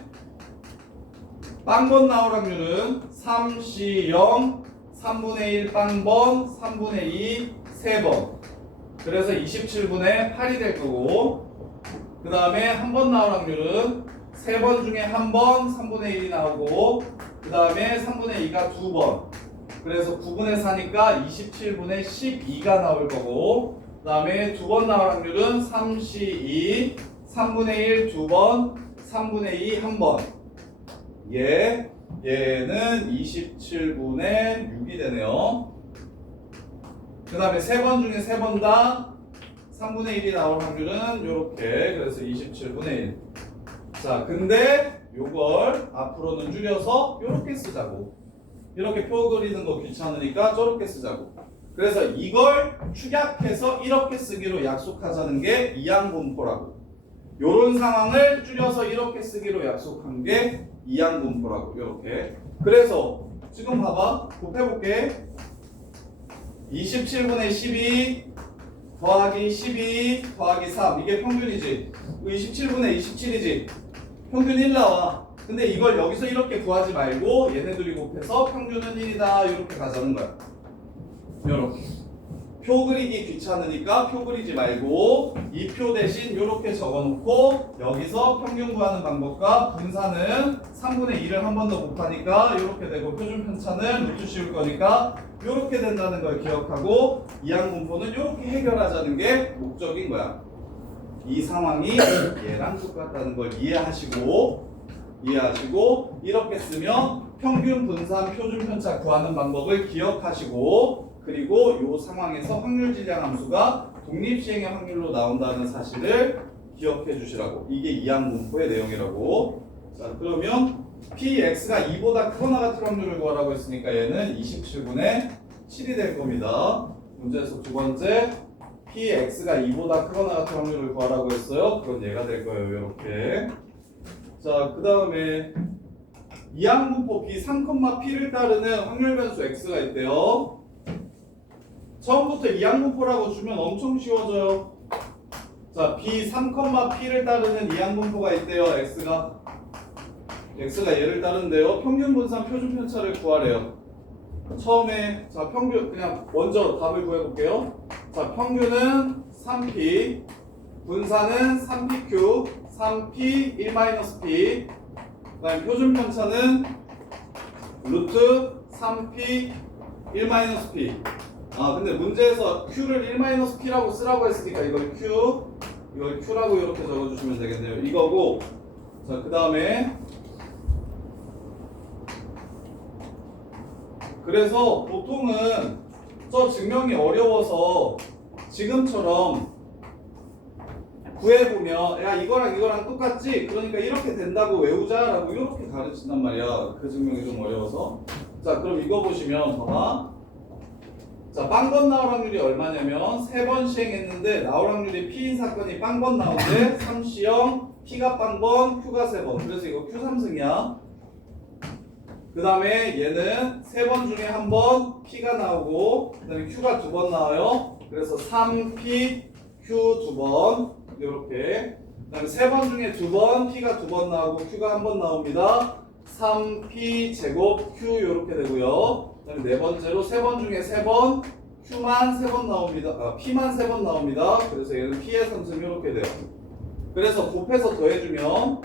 빵번 나올 확률은 3, C, 0, 3분의 1 빵번, 3분의 2 3번. 그래서 27분의 8이 될 거고, 그 다음에 한 번 나올 확률은 3번 중에 한 번 3분의 1이 나오고, 그 다음에 3분의 2가 2번. 그래서 9분의 4니까 27분의 12가 나올 거고, 그 다음에 두 번 나올 확률은 3C2, 3분의 1 2번, 3분의 2 1번. 얘는 27분의 6이 되네요. 그 다음에 3번 중에 3번 다 3분의 1이 나올 확률은 요렇게. 그래서 27분의 1. 자, 근데 요걸 앞으로는 줄여서 요렇게 쓰자고. 이렇게 표 그리는 거 귀찮으니까 저렇게 쓰자고. 그래서 이걸 축약해서 이렇게 쓰기로 약속하자는 게 이항분포라고. 요런 상황을 줄여서 이렇게 쓰기로 약속한 게 이항분포라고. 이렇게. 그래서 지금 봐봐. 곱해볼게. 27분의 12 더하기 12 더하기 3 이게 평균이지. 27분의 27이지. 평균 1 나와. 근데 이걸 여기서 이렇게 구하지 말고 얘네들이 곱해서 평균은 1이다 이렇게 가자는 거야. 요렇게. 표 그리기 귀찮으니까 표 그리지 말고 이 표 대신 이렇게 적어놓고 여기서 평균 구하는 방법과 분산은 3분의 2를 한 번 더 곱하니까 이렇게 되고 표준 편차는 루트 씌울 거니까 이렇게 된다는 걸 기억하고 이항분포는 이렇게 해결하자는 게 목적인 거야. 이 상황이 얘랑 똑같다는 걸 이해하시고 이렇게 쓰면 평균 분산 표준 편차 구하는 방법을 기억하시고 그리고 이 상황에서 확률 질량 함수가 독립시행의 확률로 나온다는 사실을 기억해 주시라고. 이게 이항분포의 내용이라고. 자, 그러면 px가 2보다 크거나 같은 확률을 구하라고 했으니까 얘는 27분의 7이 될 겁니다. 문제에서 두 번째 px가 2보다 크거나 같은 확률을 구하라고 했어요. 그건 얘가 될 거예요. 이렇게. 자, 그 다음에 이항분포 b 3,p를 따르는 확률 변수 x가 있대요. 처음부터 이항분포라고 주면 엄청 쉬워져요. 자, b 3,p를 따르는 이항분포가 있대요. x가 얘를 따른대요. 평균 분산 표준 편차를 구하래요. 처음에 자 평균 그냥 먼저 답을 구해볼게요. 자, 평균은 3p, 분산은 3pq, 3p 1-p, 그다음에 표준 편차는 루트 3p 1-p. 아, 근데 문제에서 q를 1-p라고 쓰라고 했으니까 이걸 q라고 이렇게 적어주시면 되겠네요. 이거고. 자, 그 다음에 그래서 보통은 저 증명이 어려워서 지금처럼 구해보면 야 이거랑 똑같지? 그러니까 이렇게 된다고 외우자라고 이렇게 가르친단 말이야. 그 증명이 좀 어려워서. 자, 그럼 이거 보시면 봐봐. 자, 빵번 나올 확률이 얼마냐면 3번 시행했는데 나올 확률이 P인 사건이 빵번 나오는데 3C0 P가 빵번 Q가 3번. 그래서 이거 Q3승이야. 그 다음에 얘는 3번 중에 한 번 P가 나오고 그 다음에 Q가 2번 나와요. 그래서 3P Q 2번 이렇게. 그 다음에 3번 중에 2번 P가 2번 나오고 Q가 한 번 나옵니다. 3P 제곱 Q 이렇게 되고요. 그 다음에 네 번째로 3번 중에 3번 Q만 3번 나옵니다. P만 3번 나옵니다. 그래서 얘는 P의 3승 이렇게 돼요. 그래서 곱해서 더해주면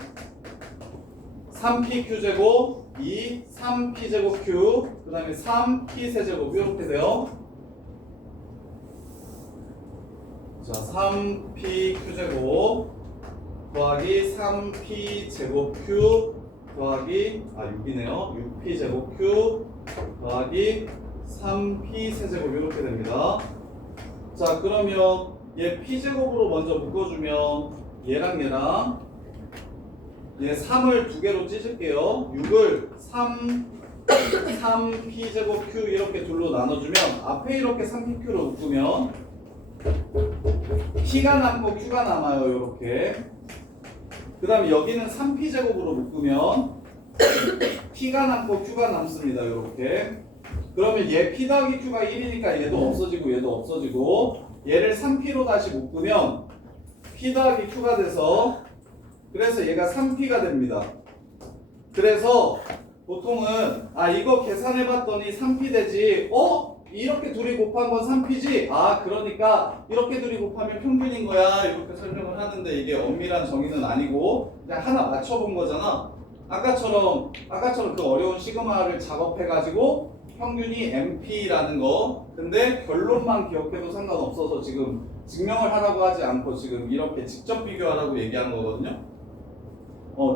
3P Q 제곱 2, 3P 제곱 Q, 그 다음에 3P 세제곱 이렇게 돼요. 자, 3P Q 제곱 더하기 3P 제곱 Q 더하기 6이네요. 6P 제곱 Q 더하기 3P 세제곱 이렇게 됩니다. 자, 그러면 얘 P 제곱으로 먼저 묶어주면 얘랑 얘 3을 두 개로 찢을게요. 6을 3P 제곱 Q 이렇게 둘로 나눠주면 앞에 이렇게 3PQ로 묶으면 P가 남고 Q가 남아요. 이렇게. 그 다음에 여기는 3P 제곱으로 묶으면 P가 남고 Q가 남습니다. 이렇게. 그러면 얘 P 더하기 Q가 1이니까 얘도 없어지고 얘도 없어지고 얘를 3P로 다시 묶으면 P 더하기 Q가 돼서 그래서 얘가 3P가 됩니다. 그래서 보통은 이거 계산해봤더니 3P 되지. 이렇게 둘이 곱한 건 3P지? 그러니까 이렇게 둘이 곱하면 평균인 거야. 이렇게 설명을 하는데 이게 엄밀한 정의는 아니고 그냥 하나 맞춰본 거잖아. 아까처럼 그 어려운 시그마를 작업해가지고 평균이 MP라는 거. 근데 결론만 기억해도 상관없어서 지금 증명을 하라고 하지 않고 지금 이렇게 직접 비교하라고 얘기한 거거든요.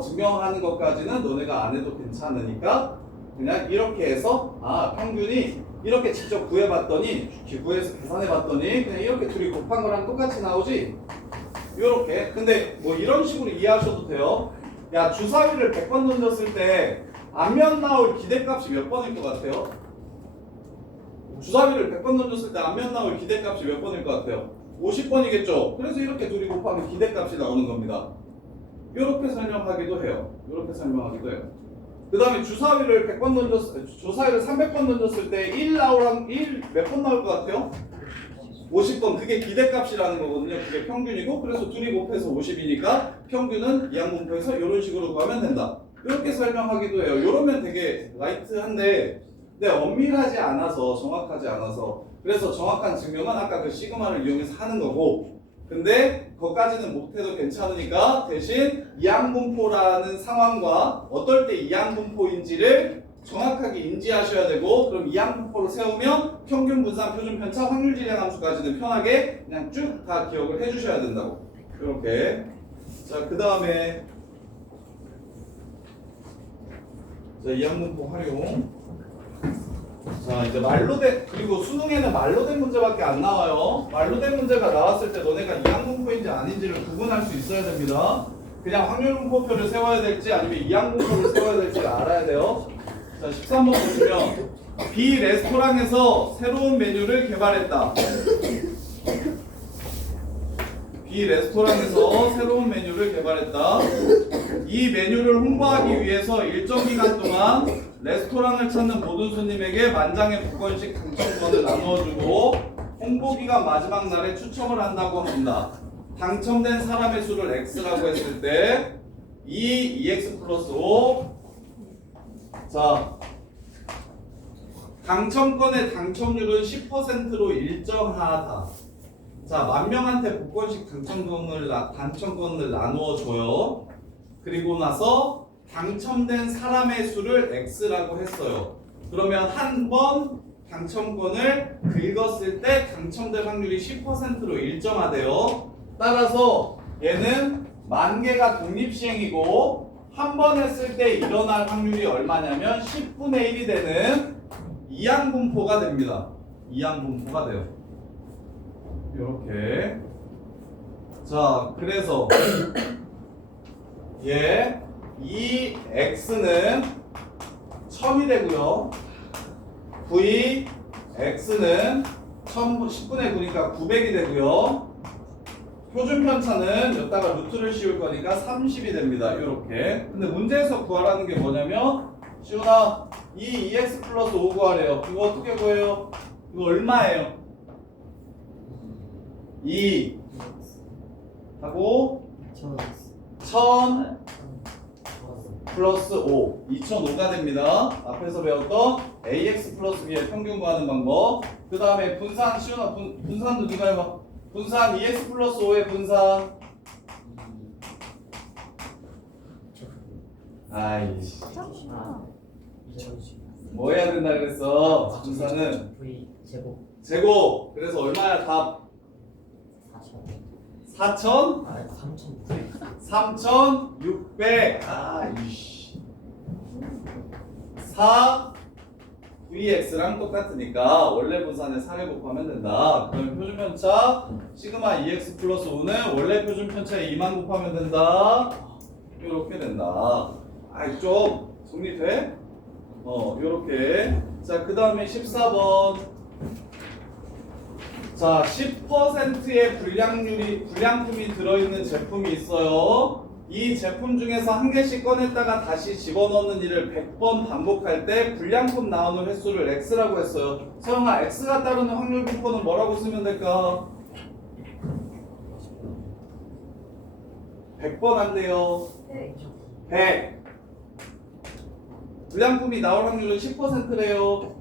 증명하는 것까지는 너네가 안 해도 괜찮으니까 그냥 이렇게 해서 평균이 이렇게 직접 구해서 계산해봤더니 그냥 이렇게 둘이 곱한 거랑 똑같이 나오지? 이렇게. 근데 뭐 이런 식으로 이해하셔도 돼요. 야, 주사위를 100번 던졌을 때 앞면 나올 기대값이 몇 번일 것 같아요? 주사위를 100번 던졌을 때 앞면 나올 기대값이 몇 번일 것 같아요? 50번이겠죠? 그래서 이렇게 둘이 곱하면 기대값이 나오는 겁니다. 이렇게 설명하기도 해요. 그 다음에 주사위를 300번 던졌을 때 1 몇 번 나올 것 같아요? 50번. 그게 기대값이라는 거거든요. 그게 평균이고, 그래서 둘이 곱해서 50이니까 평균은 이항분포에서 이런 식으로 구하면 된다. 이렇게 설명하기도 해요. 이러면 되게 라이트한데, 근데 엄밀하지 않아서, 정확하지 않아서. 그래서 정확한 증명은 아까 그 시그마를 이용해서 하는 거고, 근데 그것까지는 못해도 괜찮으니까 대신 이항분포라는 상황과 어떨 때 이항분포인지를 정확하게 인지하셔야 되고, 그럼 이항분포를 세우면 평균 분산 표준 편차 확률 질량 함수까지는 편하게 그냥 쭉 다 기억을 해주셔야 된다고. 이렇게. 자, 그 다음에 이항분포 활용. 자, 이제 그리고 수능에는 말로 된 문제밖에 안 나와요. 말로 된 문제가 나왔을 때 너네가 이항분포인지 아닌지를 구분할 수 있어야 됩니다. 그냥 확률분포표를 세워야 될지 아니면 이항분포를 세워야 될지 알아야 돼요. 자, 13번 보시면 B 레스토랑에서 새로운 메뉴를 개발했다. B 레스토랑에서 새로운 메뉴를 개발했다. 이 메뉴를 홍보하기 위해서 일정 기간 동안 레스토랑을 찾는 모든 손님에게 만장의 복권식 당첨권을 나누어주고 홍보 기간 마지막 날에 추첨을 한다고 합니다. 당첨된 사람의 수를 x라고 했을 때 2x 플러스 5. 자, 당첨권의 당첨률은 10%로 일정하다. 자, 10,000명한테 복권식 당첨권을 나누어 줘요. 그리고 나서 당첨된 사람의 수를 x라고 했어요. 그러면 한 번 당첨권을 긁었을 때 당첨될 확률이 10%로 일정하대요. 따라서 얘는 10,000개가 독립시행이고 한 번 했을 때 일어날 확률이 얼마냐면 10분의 1이 되는 이항분포가 됩니다. 이항분포가 돼요. 이렇게. 자, 그래서 이 x는 1000이 되고요. vx는 10분의 9니까 900이 되고요. 표준 편차는 여기다가 루트를 씌울 거니까 30이 됩니다. 이렇게. 근데 문제에서 구하라는 게 뭐냐면 시훈아, 이 2x 플러스 5 구하래요. 이거 어떻게 구해요? 이거 얼마예요? 2 하고 1000 플러스 5, 2005가 됩니다. 앞에서 배웠던 ax 플러스 b의 평균 구하는 방법. 그 다음에 분산, 시훈아, 분산도 네가 해봐. 분산 2x 플러스 5의 분산. 아이씨, 뭐 해야 된다 그랬어? 분산은 V 제곱 제곱. 그래서 얼마야 답? 4,000? 3,600. 아이씨. 4 VX랑 똑같으니까 원래 분산에 4를 곱하면 된다. 그러면 표준 편차 시그마 2x 플러스 5는 원래 표준 편차에 2만 곱하면 된다. 이렇게 된다. 아이, 좀 정리돼? 요렇게. 자, 그 다음에 14번. 자, 10%의 불량품이 들어있는 제품이 있어요. 이 제품 중에서 한 개씩 꺼냈다가 다시 집어넣는 일을 100번 반복할 때 불량품 나오는 횟수를 x라고 했어요. 서영아, x가 따르는 확률 분포는 뭐라고 쓰면 될까? 100번 한대요. 100. 불량품이 나올 확률은 10%래요.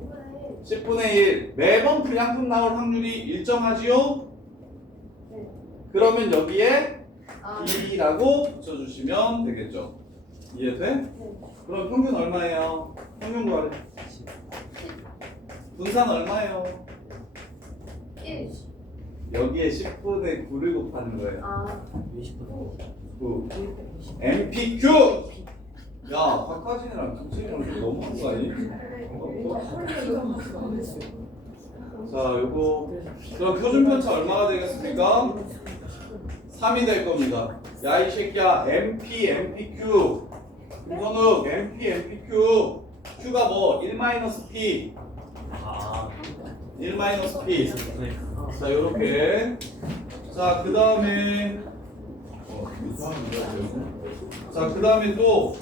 10분의 1. 매번 불량품 나올 확률이 일정하지요? 그러면 여기에 2라고 붙여주시면 되겠죠. 이해돼? 그럼 평균 얼마예요? 평균 구하래. 분산 얼마예요? 1. 여기에 10분의 9를 곱하는 거예요. 9. MPQ! 야, 박하진이랑 김치이랑 좀 너무한 거 아니? 자, 요거. 그럼 표준 편차 얼마가 되겠습니까? 3이 될 겁니다. 야, 이 새끼야. MPQ. 김선욱, MPQ. Q가 뭐? 1-P. 1-P. 자, 요렇게. 자, 그 다음에. 자, 그 다음에 또.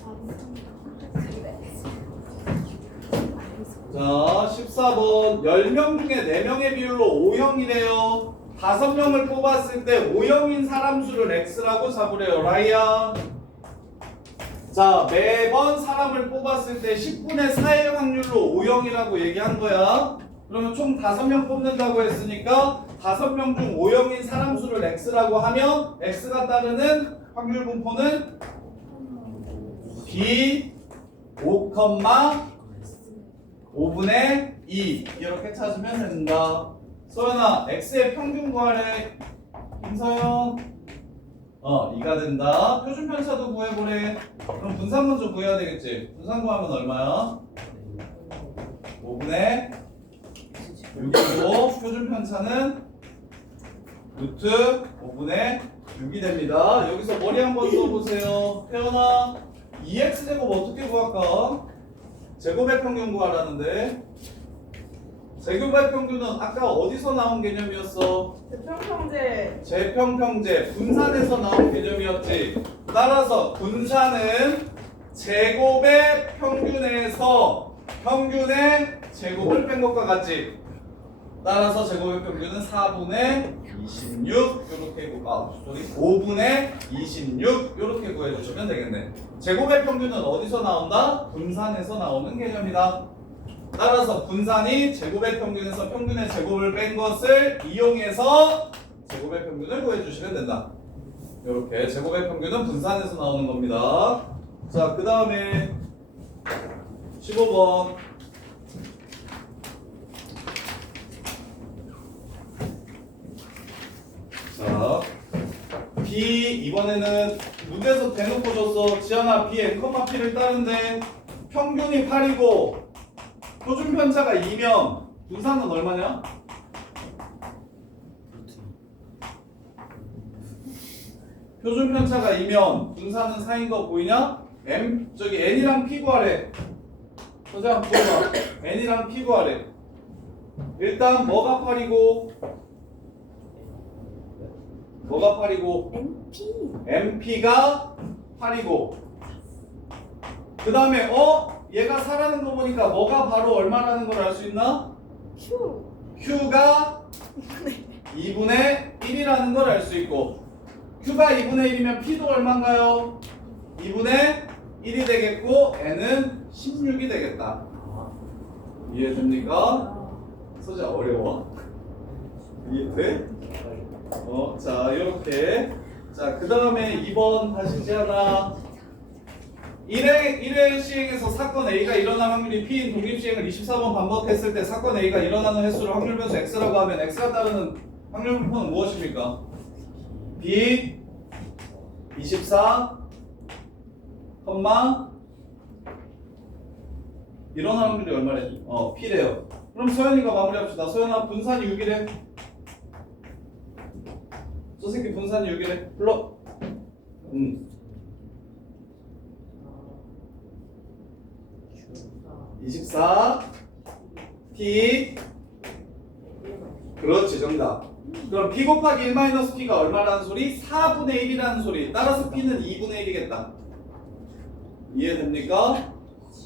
자, 14번. 10명 중에 4명의 비율로 5형이래요. 5명을 뽑았을 때 5형인 사람 수를 x라고 잡으래요. 라이야. 자, 매번 사람을 뽑았을 때 10분의 4의 확률로 5형이라고 얘기한 거야. 그러면 총 5명 뽑는다고 했으니까 5명 중 5형인 사람 수를 x라고 하면 x가 따르는 확률 분포는 b 5,5분의 2 이렇게 찾으면 된다. 소연아, x의 평균 구하래. 김서연. 2가 된다. 표준 편차도 구해보래. 그럼 분산 먼저 구해야 되겠지. 분산 구하면 얼마야? 5분의 6이고 표준 편차는 루트 5분의 6이 됩니다. 여기서 머리 한번 써보세요. 태연아, 2x제곱 어떻게 구할까? 제곱의 평균 구하라는데 제곱의 평균은 아까 어디서 나온 개념이었어? 평평제 제평평제 분산에서 나온 개념이었지. 따라서 분산은 제곱의 평균에서 평균의 제곱을 뺀 것과 같지. 따라서 제곱의 평균은 4분의 26 이렇게 5분의 26 이렇게 구해주시면 되겠네. 제곱의 평균은 어디서 나온다? 분산에서 나오는 개념이다. 따라서 분산이 제곱의 평균에서 평균의 제곱을 뺀 것을 이용해서 제곱의 평균을 구해주시면 된다. 이렇게 제곱의 평균은 분산에서 나오는 겁니다. 자, 그 다음에 15번. 자, B 이번에는 문제에서 대놓고 줬어. 지연아, B n, P를 따는데 평균이 8이고 표준 편차가 2면 분산은 얼마냐? 표준 편차가 2면 분산은 4인 거 보이냐? 저기 n이랑 p 구하래. 선생님 한번 보여봐. n이랑 p 구하래. 일단 뭐가 8이고 뭐가 8이고 MP. MP가 8이고 그 다음에 얘가 4라는 거 보니까 뭐가 바로 얼마라는 걸 알 수 있나? Q. Q가 2분의 1이라는 걸 알 수 있고 Q가 2분의 1이면 P도 얼마인가요? 2분의 1이 되겠고 N은 16이 되겠다. 이해됩니까? 소재 어려워? 이해돼? 자, 요렇게. 자, 그 다음에 2번 다시 지하나. 1회 시행에서 사건 A가 일어날 확률이 P인 독립시행을 24번 반복했을 때 사건 A가 일어나는 횟수를 확률 변수 X라고 하면 X가 따르는 확률 분포는 무엇입니까? B 24, 일어날 확률이 얼마래? P래요. 그럼 소연이가 마무리합시다. 소연아, 분산이 6이래. 저 새끼 분산이 6이래. 불러. 24 P. 그렇지, 정답. 그럼 P 곱하기 1 마이너스 P가 얼마라는 소리? 4분의 1이라는 소리. 따라서 P는 2분의 1이겠다. 이해됩니까?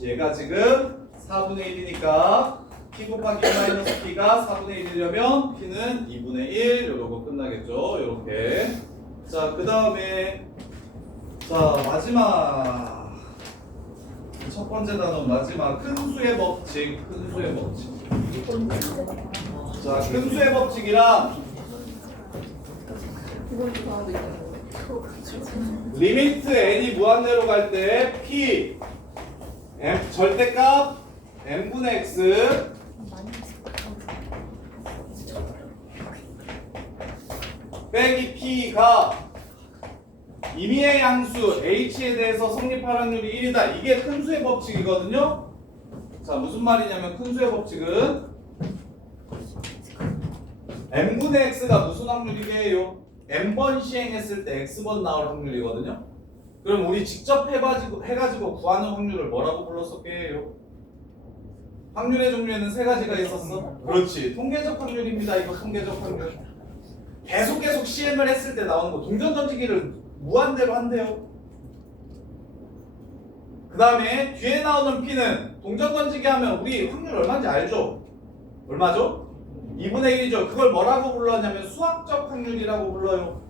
얘가 지금 4분의 1이니까 P 곱하기 1 마이너스 P가 4분의 1이려면 P는 2분의 1 이러고 끝나겠죠. 이렇게. 자, 그 다음에 자, 마지막 첫 번째 단어 마지막 큰 수의 법칙. 큰 수의 법칙. 자, 큰 수의 법칙이랑 리미트 n이 무한대로 갈 때 p m 절대값 n분의 x 빼기 p가 임의의 양수 h에 대해서 성립할 확률이 1이다. 이게 큰 수의 법칙이거든요. 자, 무슨 말이냐면 큰 수의 법칙은 n분의 x가 무슨 확률이게요? n번 시행했을 때 x번 나올 확률이거든요. 그럼 우리 직접 해가지고 구하는 확률을 뭐라고 불렀었게요? 확률의 종류에는 세 가지가 있었어. 그렇지, 통계적 확률입니다. 이거 통계적 확률. 계속 시행을 했을 때 나오는 거. 동전 던지기를 무한대로 한대요. 그 다음에 뒤에 나오는 p는 동전 던지기 하면 우리 확률 얼마인지 알죠? 얼마죠? 2분의 1이죠. 그걸 뭐라고 불렀냐면 수학적 확률이라고 불러요.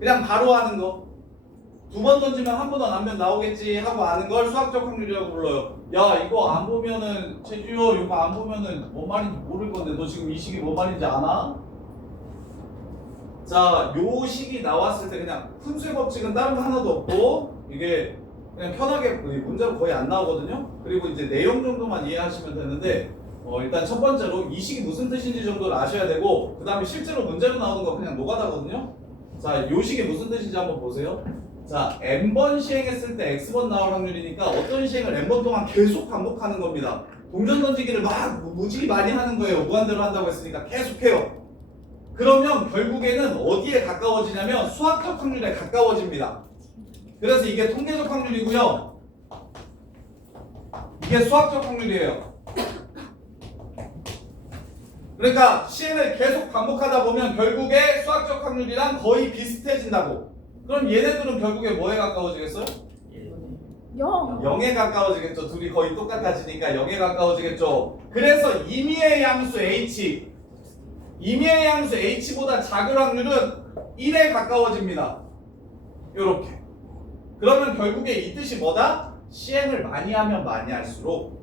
그냥 바로 하는 거. 두 번 던지면 한 번 더 남면 나오겠지 하고 아는 걸 수학적 확률이라고 불러요. 야, 이거 안 보면은 최주호 이거 안 보면은 뭔 말인지 모를 건데 너 지금 이 식이 뭔 말인지 아나? 자, 요 식이 나왔을 때 그냥 큰 수의 법칙은 다른 거 하나도 없고 이게 그냥 편하게 문제로 거의 안 나오거든요. 그리고 이제 내용 정도만 이해하시면 되는데 일단 첫 번째로 이 식이 무슨 뜻인지 정도를 아셔야 되고 그 다음에 실제로 문제로 나오는 거 그냥 노가다거든요. 자, 요 식이 무슨 뜻인지 한번 보세요. 자, n번 시행했을 때 x번 나올 확률이니까 어떤 시행을 n번 동안 계속 반복하는 겁니다. 동전 던지기를 막 무지히 많이 하는 거예요. 무한대로 한다고 했으니까 계속해요. 그러면 결국에는 어디에 가까워지냐면 수학적 확률에 가까워집니다. 그래서 이게 통계적 확률이고요. 이게 수학적 확률이에요. 그러니까 시행을 계속 반복하다 보면 결국에 수학적 확률이랑 거의 비슷해진다고. 그럼 얘네들은 결국에 뭐에 가까워지겠어요? 0. 0에 가까워지겠죠. 둘이 거의 똑같아지니까 0에 가까워지겠죠. 그래서 임의의 양수 H보다 작을 확률은 1에 가까워집니다. 요렇게. 그러면 결국에 이 뜻이 뭐다? 시행을 많이 하면 많이 할수록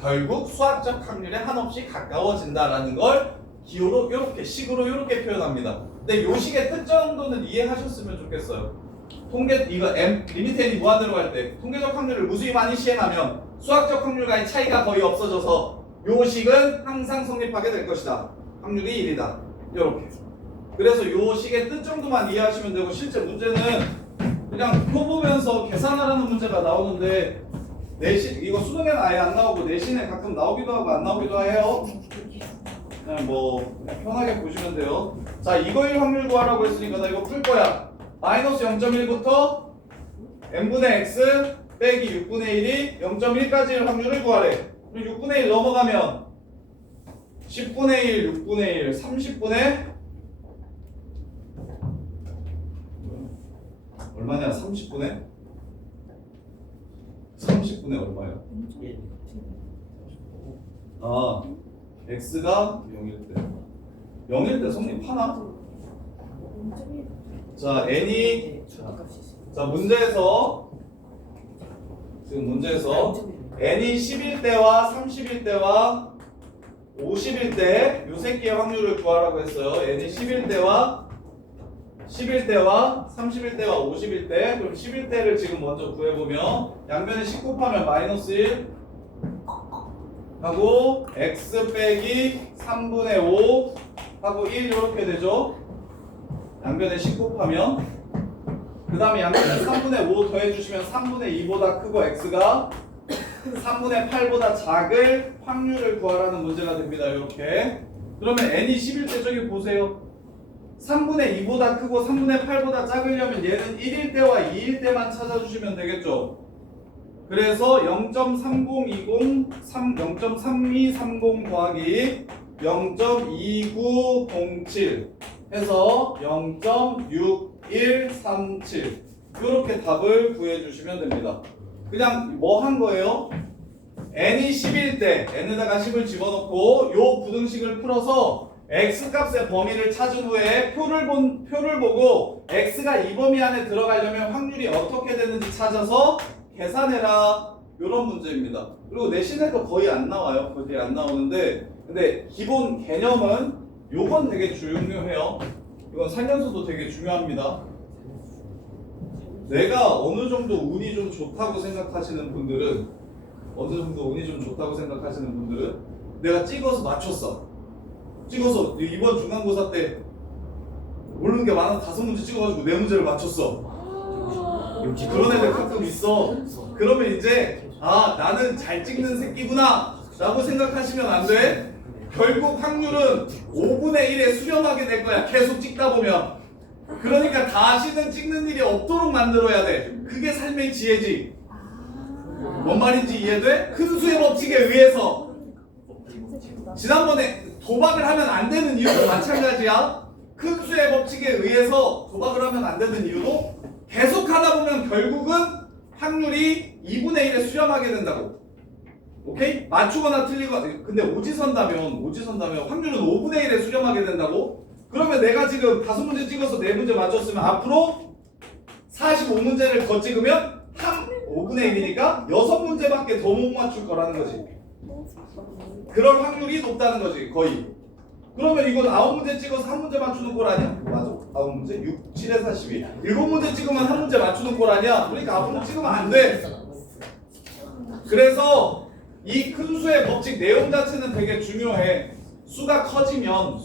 결국 수학적 확률에 한없이 가까워진다라는 걸 기호로 요렇게 식으로 요렇게 표현합니다. 근데 요 식의 뜻 정도는 이해하셨으면 좋겠어요. 이거 리미트 n이 무한대로 갈 때 통계적 확률을 무수히 많이 시행하면 수학적 확률과의 차이가 거의 없어져서 요 식은 항상 성립하게 될 것이다. 확률이 1이다. 요렇게. 그래서 요 식의 뜻 정도만 이해하시면 되고 실제 문제는 그냥 표 보면서 계산하라는 문제가 나오는데 내신 이거 수능에는 아예 안 나오고 내신에 가끔 나오기도 하고 안 나오기도 해요. 그냥 그냥 편하게 보시면 돼요. 자, 이거일 확률 구하라고 했으니까 나 이거 풀 거야. 마이너스 0.1부터 n분의 x 빼기 6분의 1이 0.1까지의 확률을 구하래. 그럼 6분의 1 넘어가면 10분의 1, 6분의 1, 30분의 얼마냐? 30분의 얼마예요? 아, x가 0일 때 성립하나? 자, n이 문제에서 n이 11대와 31대와 51대 요 새끼의 확률을 구하라고 했어요. n이 11대와 31대와 51대. 그럼 11대를 지금 먼저 구해보면 양면에 10 곱하면 마이너스 1 하고 x 빼기 3분의 5 하고 1 이렇게 되죠. 양변에 10 곱하면 그 다음에 양변에 3분의 5 더해주시면 3분의 2보다 크고 x가 3분의 8보다 작을 확률을 구하라는 문제가 됩니다. 이렇게. 그러면 n이 11대 저기 보세요. 3분의 2보다 크고 3분의 8보다 작으려면 얘는 1일 때와 2일 때만 찾아주시면 되겠죠. 그래서 0.3230 더하기 0.2907 해서 0.6137 이렇게 답을 구해주시면 됩니다. 그냥 뭐 한 거예요? n이 10일 때 n에다가 10을 집어넣고 요 부등식을 풀어서 x값의 범위를 찾은 후에 표를 보고 x가 이 범위 안에 들어가려면 확률이 어떻게 되는지 찾아서 계산해라. 요런 문제입니다. 그리고 내신에도 거의 안 나와요. 거의 안 나오는데 근데 기본 개념은 요건 되게 중요해요. 이건 상연수도 되게 중요합니다. 내가 어느 정도 운이 좀 좋다고 생각하시는 분들은 내가 찍어서 맞췄어. 찍어서 이번 중간고사 때 모르는 게 많아서 5문제 찍어가지고 4문제를 맞췄어. 그런 애들 가끔 있어. 그러면 이제 나는 잘 찍는 새끼구나 라고 생각하시면 안 돼. 결국 확률은 5분의 1에 수렴하게 될 거야. 계속 찍다 보면. 그러니까 다시는 찍는 일이 없도록 만들어야 돼. 그게 삶의 지혜지. 뭔 말인지 이해돼? 큰 수의 법칙에 의해서. 지난번에 도박을 하면 안 되는 이유도 마찬가지야. 큰 수의 법칙에 의해서 도박을 하면 안 되는 이유도 계속 하다 보면 결국은 확률이 2분의 1에 수렴하게 된다고. 오케이? 맞추거나 틀리거나. 근데 오지선다면 확률은 5분의 1에 수렴하게 된다고? 그러면 내가 지금 5문제 찍어서 4문제 맞췄으면 앞으로 45문제를 더 찍으면 5분의 1이니까 6문제밖에 더 못 맞출 거라는 거지. 그럴 확률이 높다는 거지, 거의. 그러면 이건 9문제 찍어서 1문제 맞추는 꼴 아니야? 맞아. 9문제? 6, 7에 42. 7문제 찍으면 1문제 맞추는 꼴 아니야? 그러니까 앞으로 찍으면 안 돼. 그래서 이 큰 수의 법칙 내용 자체는 되게 중요해. 수가 커지면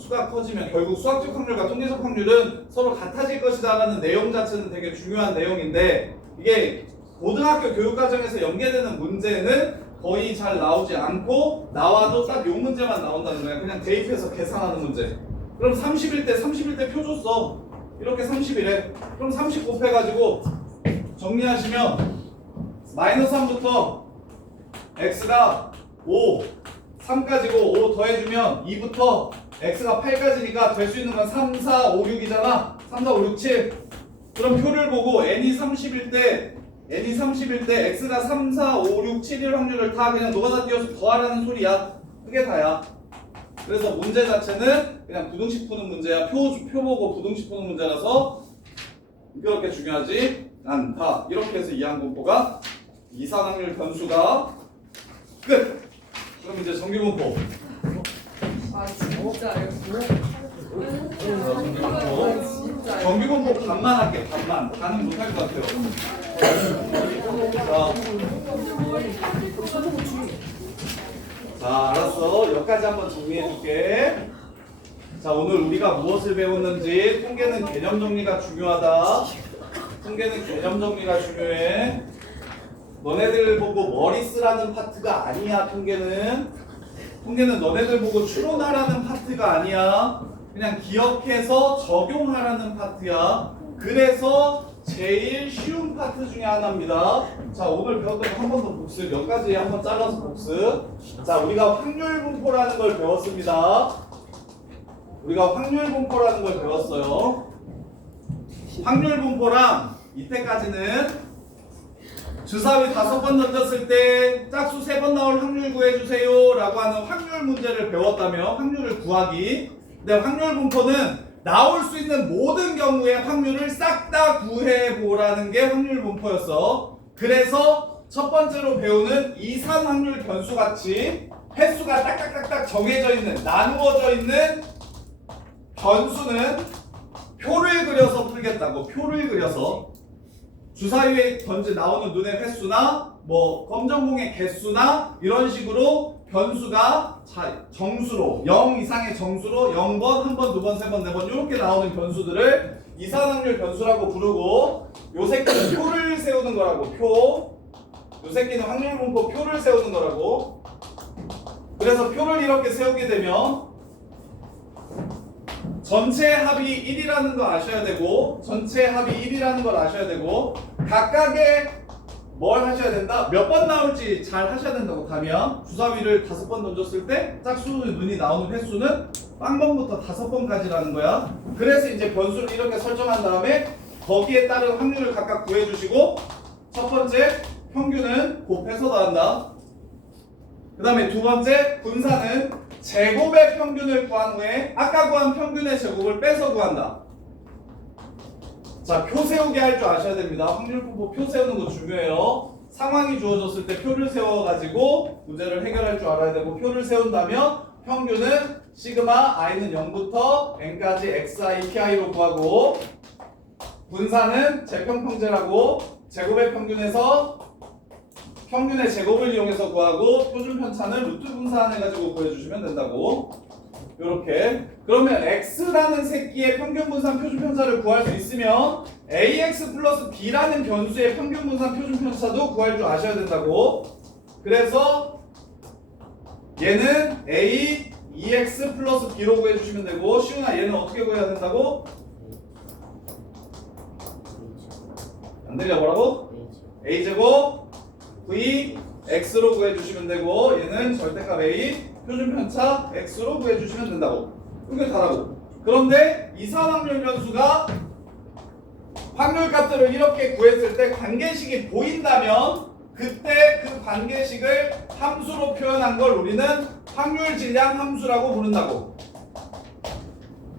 결국 수학적 확률과 통계적 확률은 서로 같아질 것이다 라는 내용 자체는 되게 중요한 내용인데 이게 고등학교 교육과정에서 연계되는 문제는 거의 잘 나오지 않고 나와도 딱 요 문제만 나온다는 거야. 그냥 대입해서 계산하는 문제. 그럼 31대 표 줬어. 이렇게 30이래. 그럼 30 곱해가지고 정리하시면 마이너스 3부터 x가 5, 3까지고 5 더해주면 2부터 x가 8까지니까 될 수 있는 건 3, 4, 5, 6이잖아. 3, 4, 5, 6, 7. 그럼 표를 보고 n이 30일 때 x가 3, 4, 5, 6, 7일 확률을 다 그냥 노가다 띄워서 더하라는 소리야. 그게 다야. 그래서 문제 자체는 그냥 부등식 푸는 문제야. 표 보고 부등식 푸는 문제라서 그렇게 중요하지 않다. 이렇게 해서 이항분포가 이산 확률 변수가 끝. 그럼 이제 정규분포. 아 진짜요? 정규분포 반만 할게. 반만. 반은 못할 것 같아요. 자, 알았어. 여기까지 한번 정리해줄게. 자, 오늘 우리가 무엇을 배웠는지. 통계는 개념 정리가 중요하다. 통계는 개념 정리가 중요해. 너네들 보고 머리 쓰라는 파트가 아니야. 통계는 너네들 보고 추론하라는 파트가 아니야. 그냥 기억해서 적용하라는 파트야. 그래서 제일 쉬운 파트 중에 하나입니다. 자, 오늘 배웠던 거 한 번 더 복습. 몇 가지 한번 잘라서 복습. 자, 우리가 확률분포라는 걸 배웠습니다. 우리가 확률분포라는 걸 배웠어요. 확률분포랑 이때까지는 주사위 5번 던졌을 때 짝수 3번 나올 확률 구해주세요 라고 하는 확률 문제를 배웠다며. 확률을 구하기. 근데 확률분포는 나올 수 있는 모든 경우의 확률을 싹 다 구해보라는 게 확률분포였어. 그래서 첫 번째로 배우는 이산 확률 변수같이 횟수가 딱딱딱딱 정해져 있는, 나누어져 있는 변수는 표를 그려서 풀겠다고. 표를 그려서 주사위에 나오는 눈의 횟수나 뭐 검정공의 개수나 이런 식으로 변수가 정수로 0 이상의 정수로 0번, 1번, 2번, 3번, 4번 이렇게 나오는 변수들을 이산확률 변수라고 부르고, 요 새끼는 표를 세우는 거라고. 요 새끼는 확률분포 표를 세우는 거라고. 그래서 표를 이렇게 세우게 되면 전체 합이 1이라는 거 아셔야 되고, 전체 합이 1이라는 걸 아셔야 되고, 각각의 뭘 하셔야 된다? 몇 번 나올지 잘 하셔야 된다고. 가면 주사위를 5번 던졌을 때 짝수 눈이 나오는 횟수는 빵번부터 5번까지라는 거야. 그래서 이제 변수를 이렇게 설정한 다음에 거기에 따른 확률을 각각 구해주시고, 첫 번째 평균은 곱해서 더한다. 그 다음에 두 번째 분산은 제곱의 평균을 구한 후에 아까 구한 평균의 제곱을 빼서 구한다. 자, 표 세우기 할 줄 아셔야 됩니다. 확률분포 표 세우는 거 중요해요. 상황이 주어졌을 때 표를 세워가지고 문제를 해결할 줄 알아야 되고, 표를 세운다면 평균은 시그마 i는 0부터 n까지 xi, pi로 구하고, 분산은 제평평제라고 제곱의 평균에서 평균의 제곱을 이용해서 구하고, 표준 편차는 루트 분산해가지고 구해주시면 된다고. 요렇게. 그러면 x라는 새끼의 평균 분산 표준 편차를 구할 수 있으면 ax 플러스 b라는 변수의 평균 분산 표준 편차도 구할 줄 아셔야 된다고. 그래서 얘는 a 2x 플러스 b로 구해주시면 되고, 시훈아 얘는 어떻게 구해야 된다고? 안 들려? 뭐라고? a제곱 v x로 구해주시면 되고, 얘는 절대값 a 표준 편차 x로 구해주시면 된다고. 이게 다라고. 그런데 이산확률 변수가 확률값들을 이렇게 구했을 때 관계식이 보인다면, 그때 그 관계식을 함수로 표현한 걸 우리는 확률질량 함수라고 부른다고.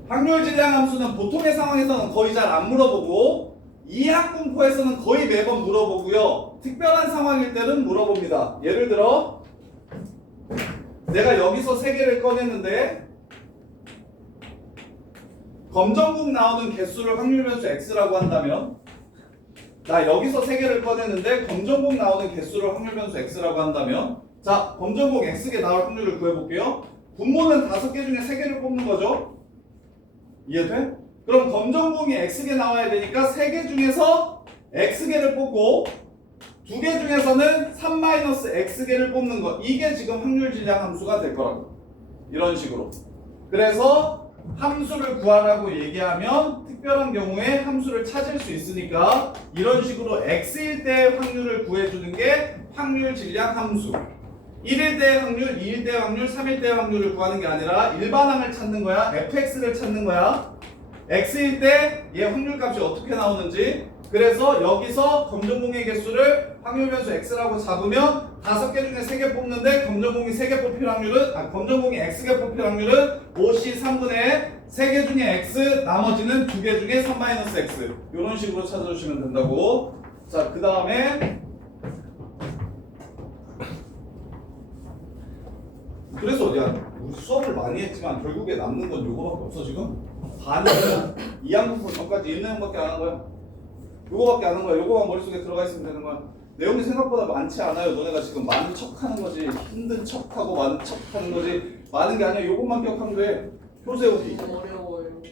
확률질량 함수는 보통의 상황에서는 거의 잘 안 물어보고, 이항분포에서는 거의 매번 물어보고요. 특별한 상황일 때는 물어봅니다. 예를 들어 내가 여기서 3개를 꺼냈는데 검정국 나오는 개수를 확률변수 x라고 한다면, 자 여기서 3개를 꺼냈는데 검정국 나오는 개수를 확률변수 x라고 한다면, 자 검정국 x개 나올 확률을 구해볼게요. 분모는 5개 중에 3개를 뽑는 거죠. 이해돼? 그럼 검정공이 x개 나와야 되니까 3개 중에서 x개를 뽑고 2개 중에서는 3-x개를 뽑는 거. 이게 지금 확률질량 함수가 될 거라고. 이런 식으로. 그래서 함수를 구하라고 얘기하면 특별한 경우에 함수를 찾을 수 있으니까 이런 식으로 x일 때 확률을 구해주는 게 확률 질량 함수. 1일 때 확률, 2일 때 확률, 3일 때 확률을 구하는 게 아니라 일반항을 찾는 거야. fx를 찾는 거야. x일 때 얘 확률값이 어떻게 나오는지. 그래서 여기서 검정공의 개수를 확률 변수 x라고 잡으면 5개 중에 3개 뽑는데 검정공이 3개 뽑힐 확률은 검정공이 x개 뽑힐 확률은 5c 3분의 3개 중에 x, 나머지는 2개 중에 3-x. 이런 식으로 찾아주시면 된다고. 자, 그 다음에 그래서 우리 수업을 많이 했지만 결국에 남는 건 요거밖에 없어 지금. 반은 2항부터 전까지 1내용밖에 안 한 거야. 요거밖에 안 한 거야. 요거만 머릿속에 들어가 있으면 되는 거야. 내용이 생각보다 많지 않아요. 너네가 지금 많은 척 하는 거지. 힘든 척 하고 많은 척 하는 거지. 많은 게 아니야. 요것만 기억하면 돼. 표 세우기. 어려워요.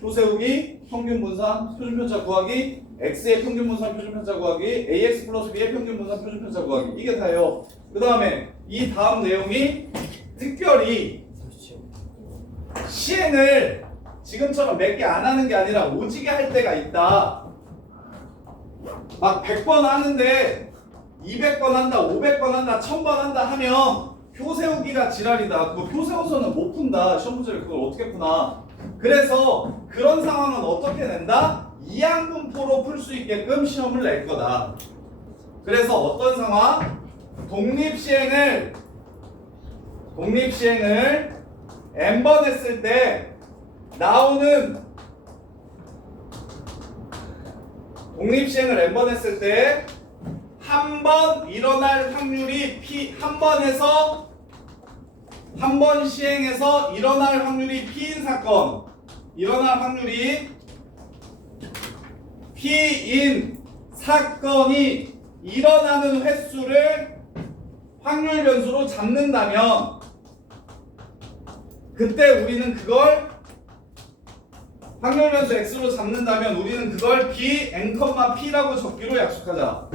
표 세우기, 평균 분산, 표준 편차 구하기, x의 평균 분산, 표준 편차 구하기, ax 플러스 b의 평균 분산, 표준 편차 구하기. 이게 다예요. 그 다음에 이 다음 내용이 특별히 시행을 지금처럼 몇 개 안 하는 게 아니라 오지게 할 때가 있다. 막 100번 하는데 200번 한다, 500번 한다, 1000번 한다 하면 표 세우기가 지랄이다. 그거 표 세워서는 못 푼다. 시험 문제를 그걸 어떻게 푸나. 그래서 그런 상황은 어떻게 낸다? 이항분포로 풀 수 있게끔 시험을 낼 거다. 그래서 어떤 상황? 독립시행을 n번 했을 때 나오는 독립시행을 n번 했을 때 한 번 일어날 확률이 한 번 시행해서 일어날 확률이 p인 사건, 일어날 확률이 p인 사건이 일어나는 횟수를 확률 변수로 잡는다면 그때 우리는 그걸 확률 변수 x로 잡는다면 우리는 그걸 b n,p라고 적기로 약속하자.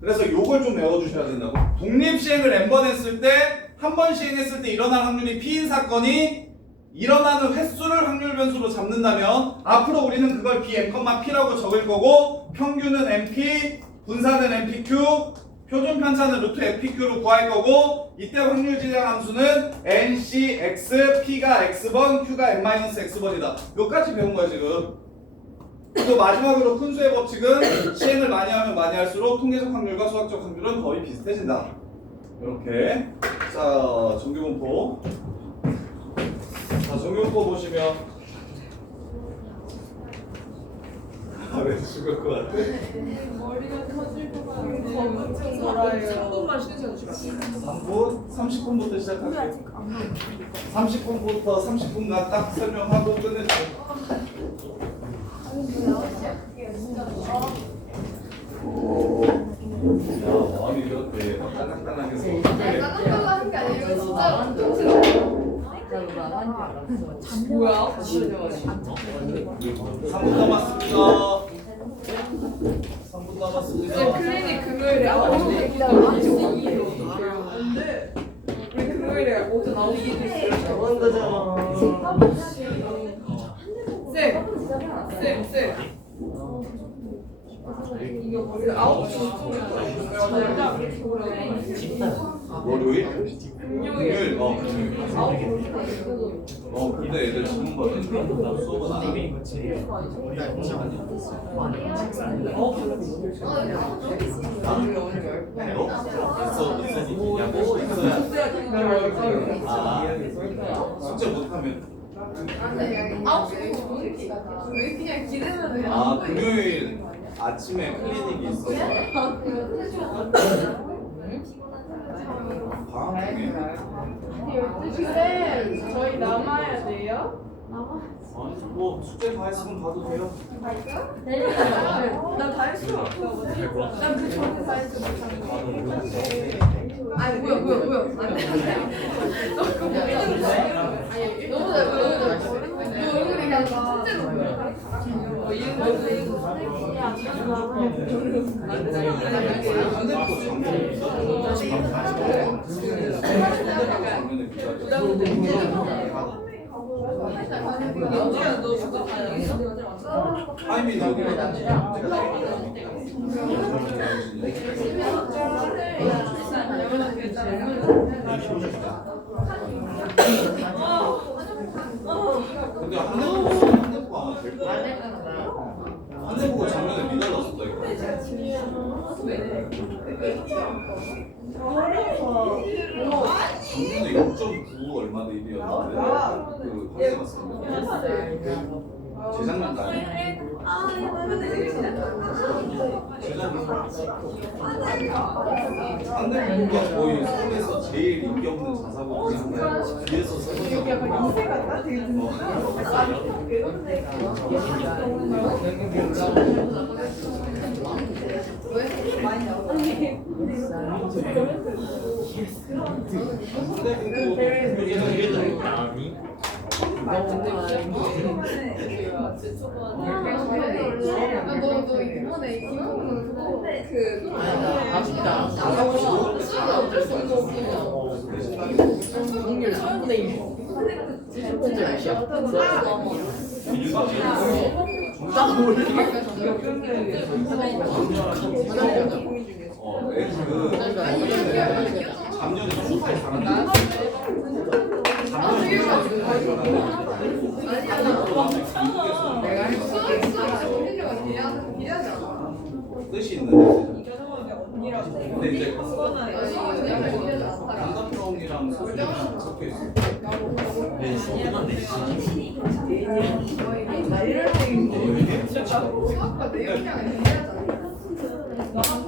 그래서 요걸 좀 외워주셔야 된다고. 독립시행을 n번 했을 때 한 번 시행했을 때 일어날 확률이 p인 사건이 일어나는 횟수를 확률 변수로 잡는다면 앞으로 우리는 그걸 b n,p라고 적을 거고 평균은 np, 분산은 npq, 표준 편차는 루트 fpq로 구할 거고 이때 확률 질량 함수는 nc x, p가 x번, q가 n-x번이다. 여기까지 배운 거야 지금. 또 마지막으로 분수의 법칙은 시행을 많이 하면 많이 할수록 통계적 확률과 수학적 확률은 거의 비슷해진다. 이렇게. 자, 정규분포. 자, 정규분포 보시면 왜 죽을 것 같아? 머리가 터질 것 같은데. 놀아요. 3분만 쉬는 시간 주라. 3분? 30분부터 시작할게. 30분부터 30분간 딱 설명하고 끝내줘. 야, 마음이 이렇게 깐깐하게 서 깜깜한 게 아니라 이거 진짜 뭐야? 3분 남았습니다. 3분 남았습니다. 클리닉 금요일에 9시 이해로 어떡해요? 근데 우리 금요일에 오전 9시 있어요. 저런 거잖아. 쌤. 이거 우리가 9시 월요일? 금요일. 근데 애들 지금 받으니까 수업은 안 해. 숙제 못하면 왜 그냥 기대면 아 금요일 아침에 클리닉이 있어서 방학 중에 12시에 저희 남아야 돼요? 아니 뭐 숙제 다 했으면 가도 돼요. 난 다 했어. 난 그 전에 다 했어. 아니 뭐야. 너 그거 아니 너무 잘 너 얼굴이 그냥 천재로 보여. 타이밍이 어디가 나지? 근데 한대포가 아마 될 거야. 한대포가 작년에 미달랐었다 이거. 작년에 0.9 얼마 대 1이었는데 그 한대 갔습니다. 재작년 달에. 한대포가 거의 서울에서 제일 인기 없는 자사고 중에 뒤에서 너도 이번에 김홍근 그 아쉽다. 동률 3분의 1. 70분째 몇이야? 딱 올리게. 작년에 슈퍼에 잘한다. 뜻이 있는데 근데 이제 감독형이랑 소리랑 섞여 있어. 아까 내용량 얘기하잖아.